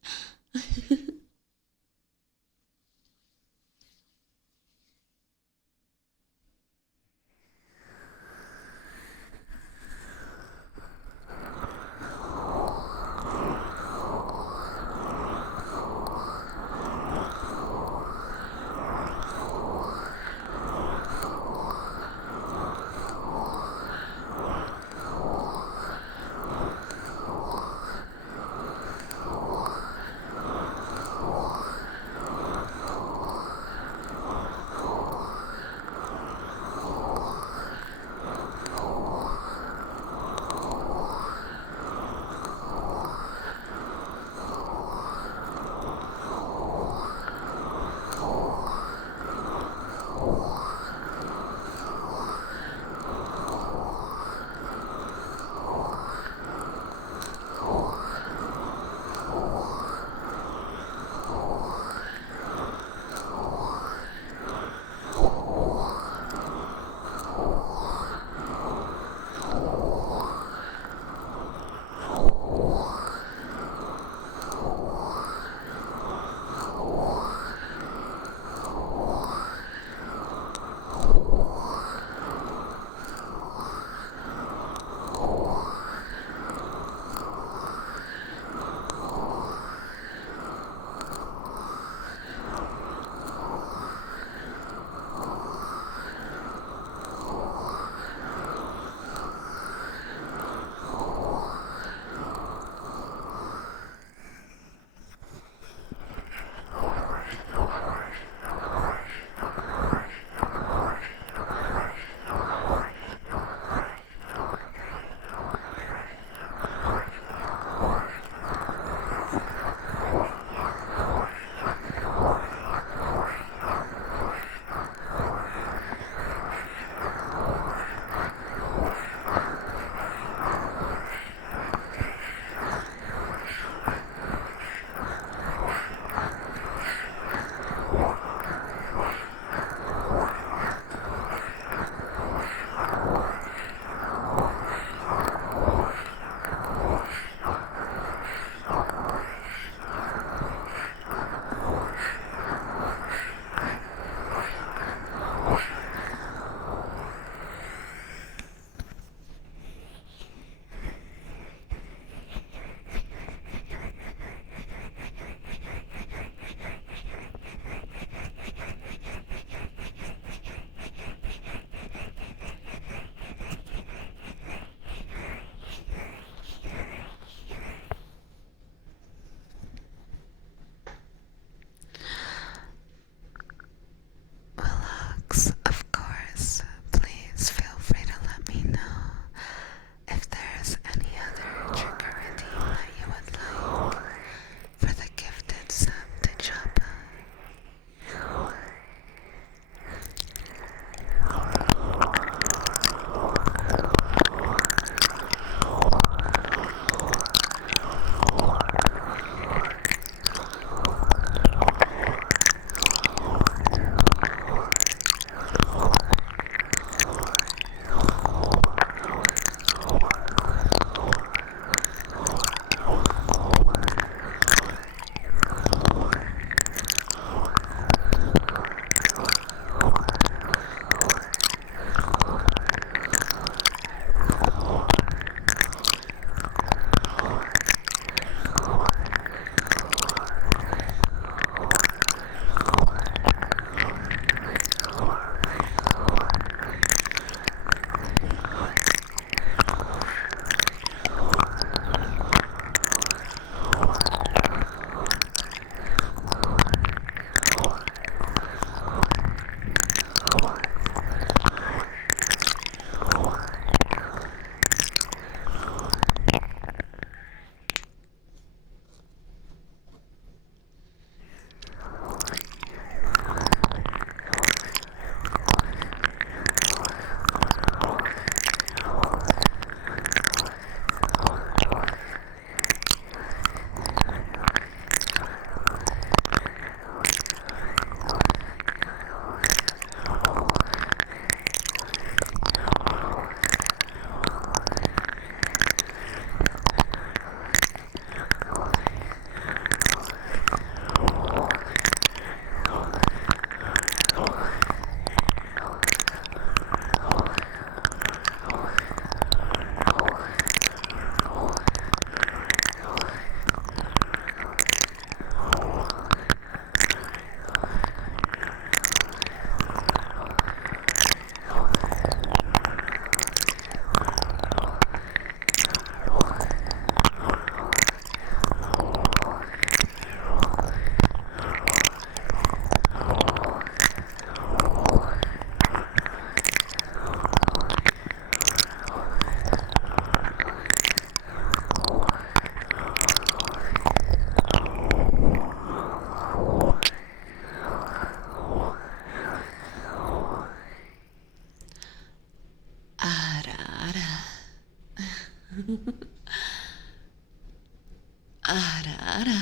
Ara, ara.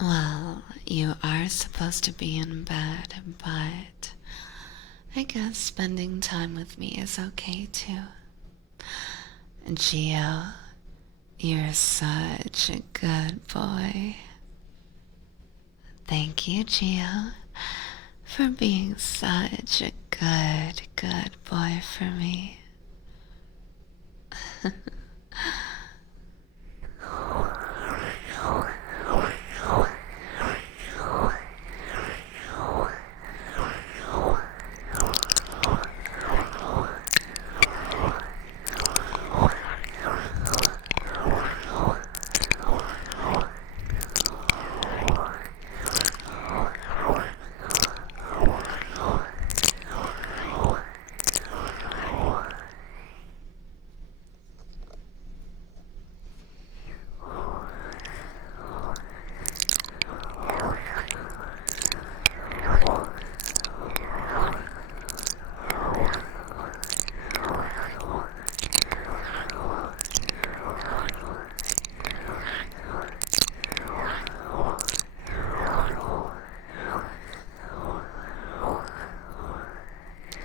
Well, you are supposed to be in bed, but I guess spending time with me is okay too. Gio, you're such a good boy. Thank you, Gio, for being such a good boy for me.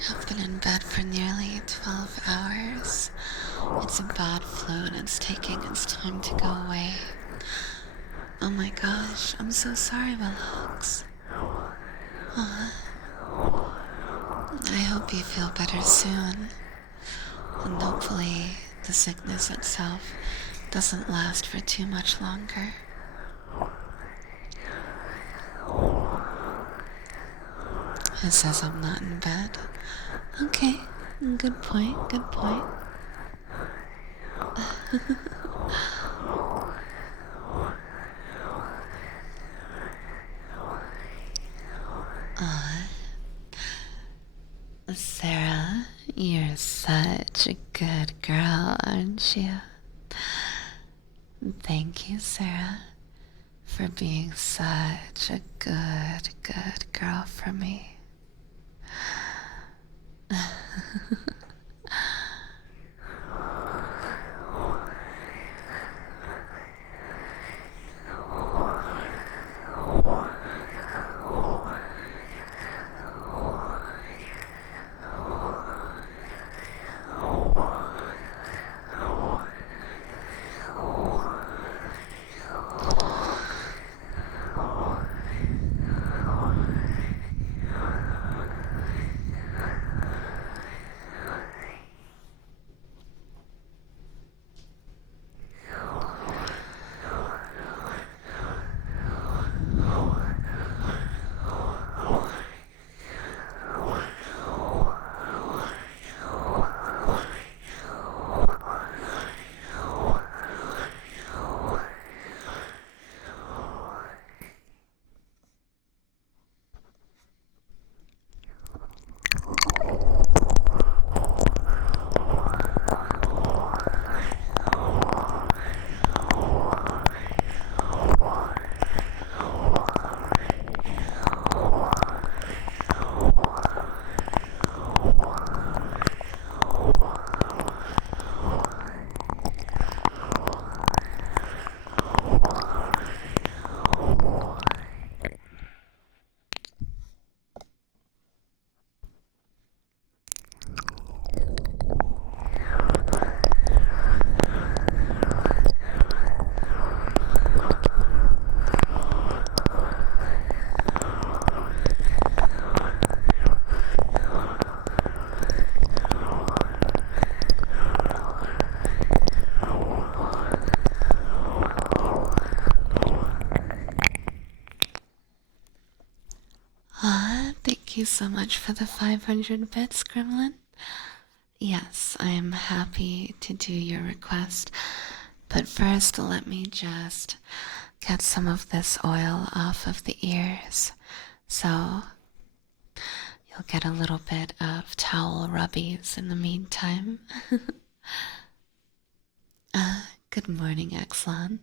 I've been in bed for nearly 12 hours. It's a bad flu and it's taking its time to go away. Oh my gosh, I'm so sorry, Willox. I hope you feel better soon. And hopefully the sickness itself doesn't last for too much longer. It says I'm not in bed. Okay, good point, good point. Sarah, you're such a good girl, aren't you? Thank you, Sarah, for being such a good girl for me. you so much for the 500 bits, Gremlin. Yes, I am happy to do your request, but first let me just get some of this oil off of the ears, so you'll get a little bit of towel rubbies in the meantime. Good morning, Exlon.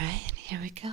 Alright, here we go.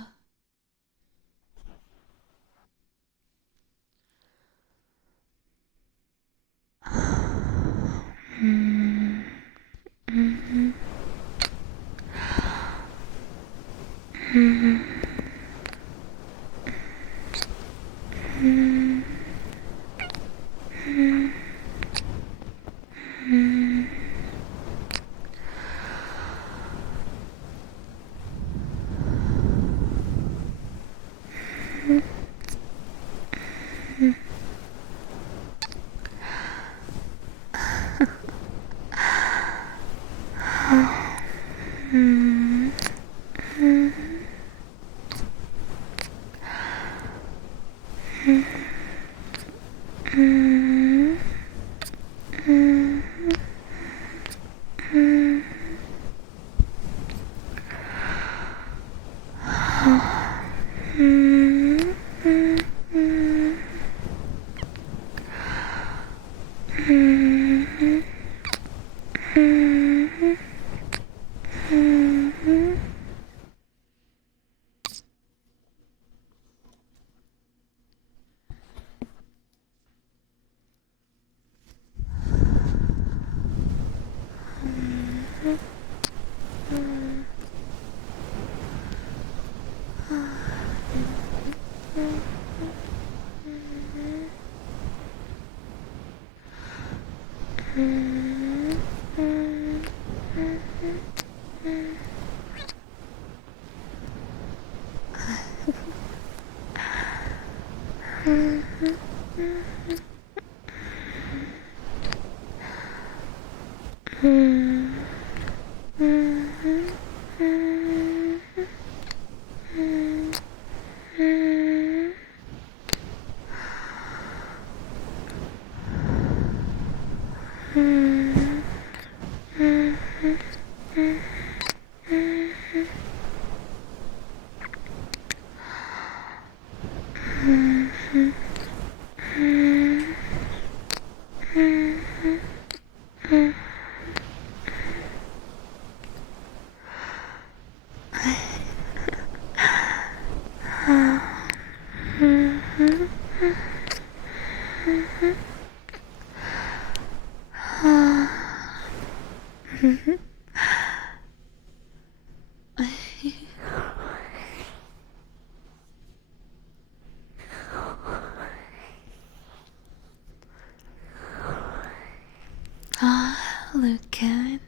Lucan,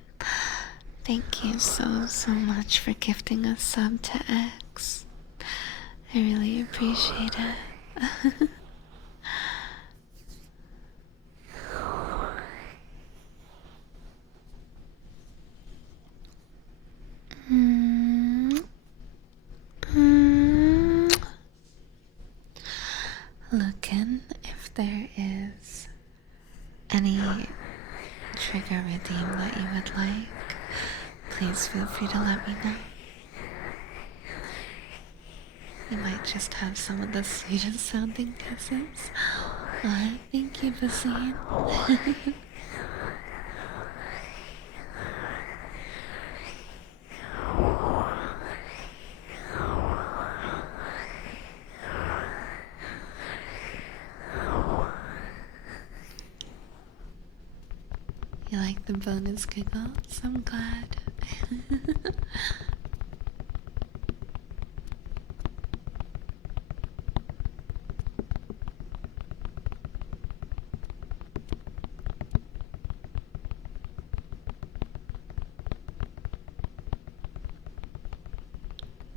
Thank you so, so much for gifting a sub to X. I really appreciate it. Look in if there is any trigger redeem that you would like. Please feel free to let me know. You might just have some of the sweetest sounding kisses. Thank you, Basine. You like the bonus giggles? I'm glad.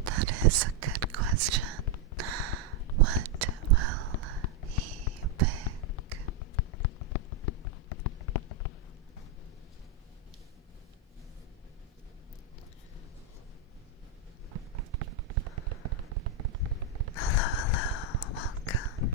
That is a good question. What will he pick? Hello, hello, welcome.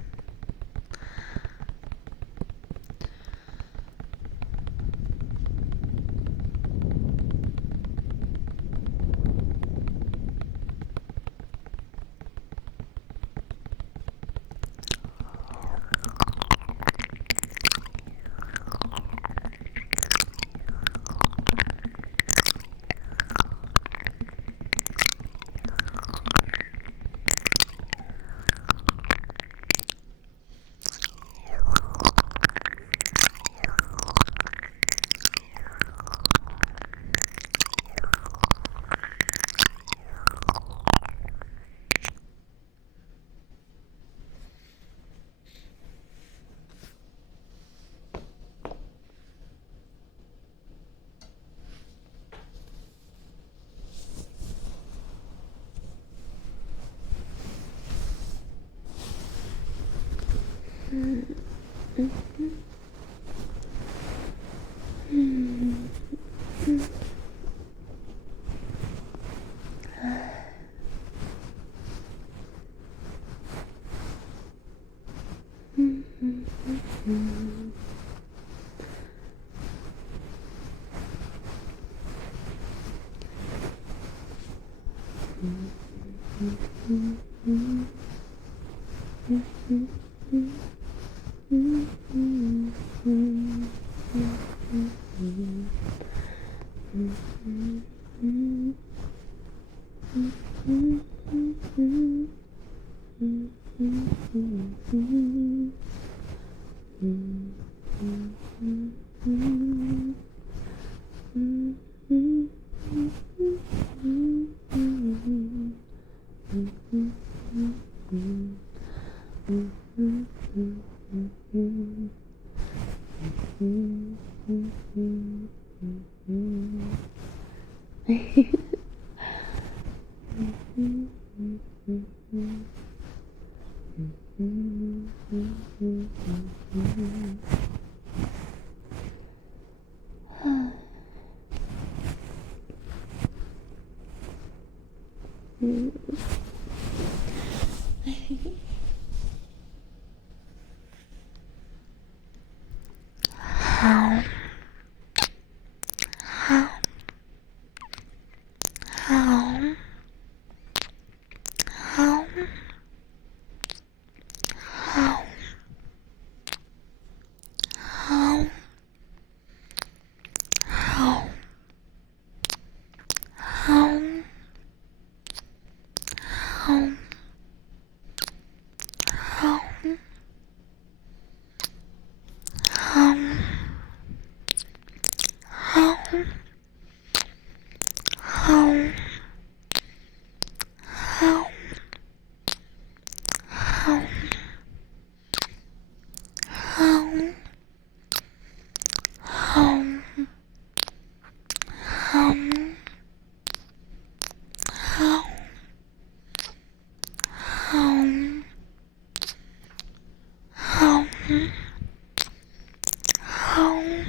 home,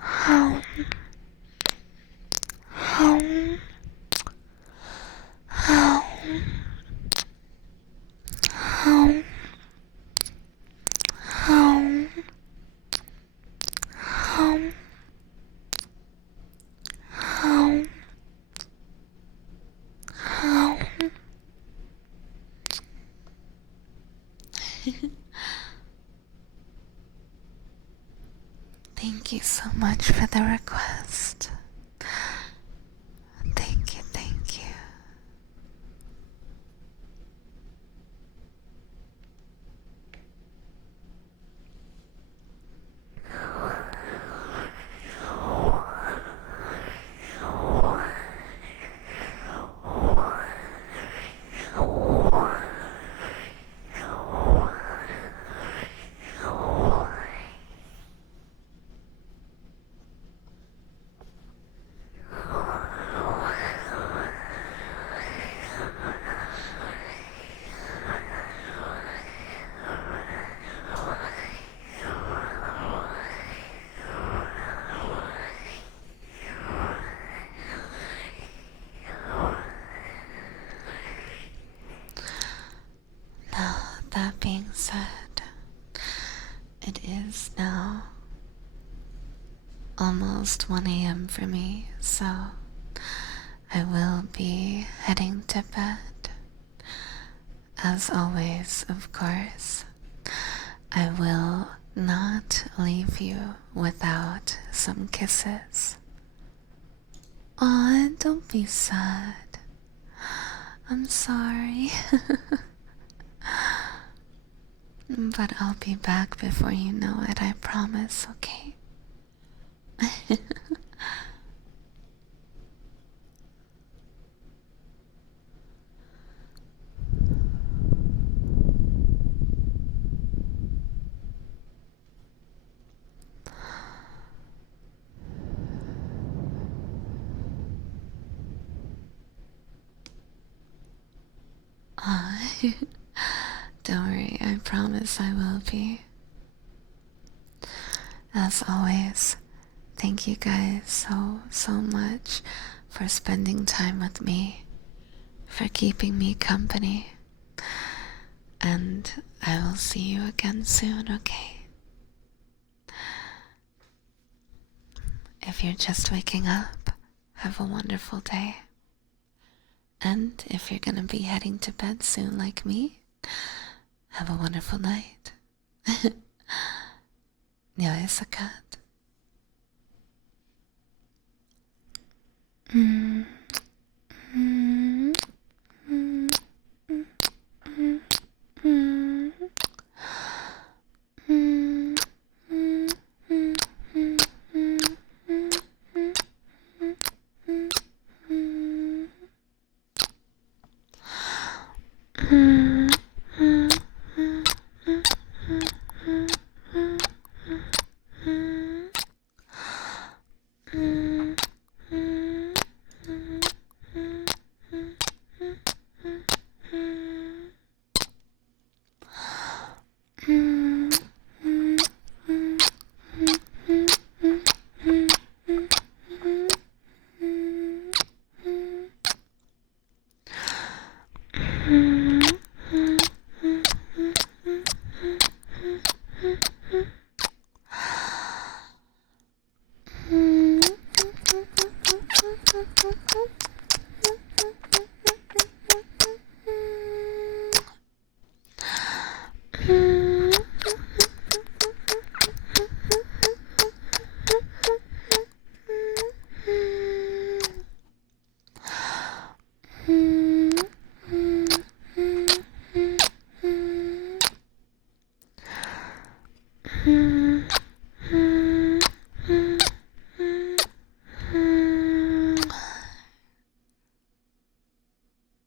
home, home, home, home, home, home, home, home. Thank you so much for the request. Thank you, thank you. Now, that being said, it is now almost 1 a.m. for me, so I will be heading to bed. As always, of course, I will not leave you without some kisses. Aw, don't be sad. I'm sorry. But I'll be back before you know it, I promise, okay? Don't worry, I promise I will be. As always, thank you guys so much for spending time with me, for keeping me company. And I will see you again soon, okay? If you're just waking up, have a wonderful day. And if you're gonna be heading to bed soon like me, have a wonderful night. Jag är så katt.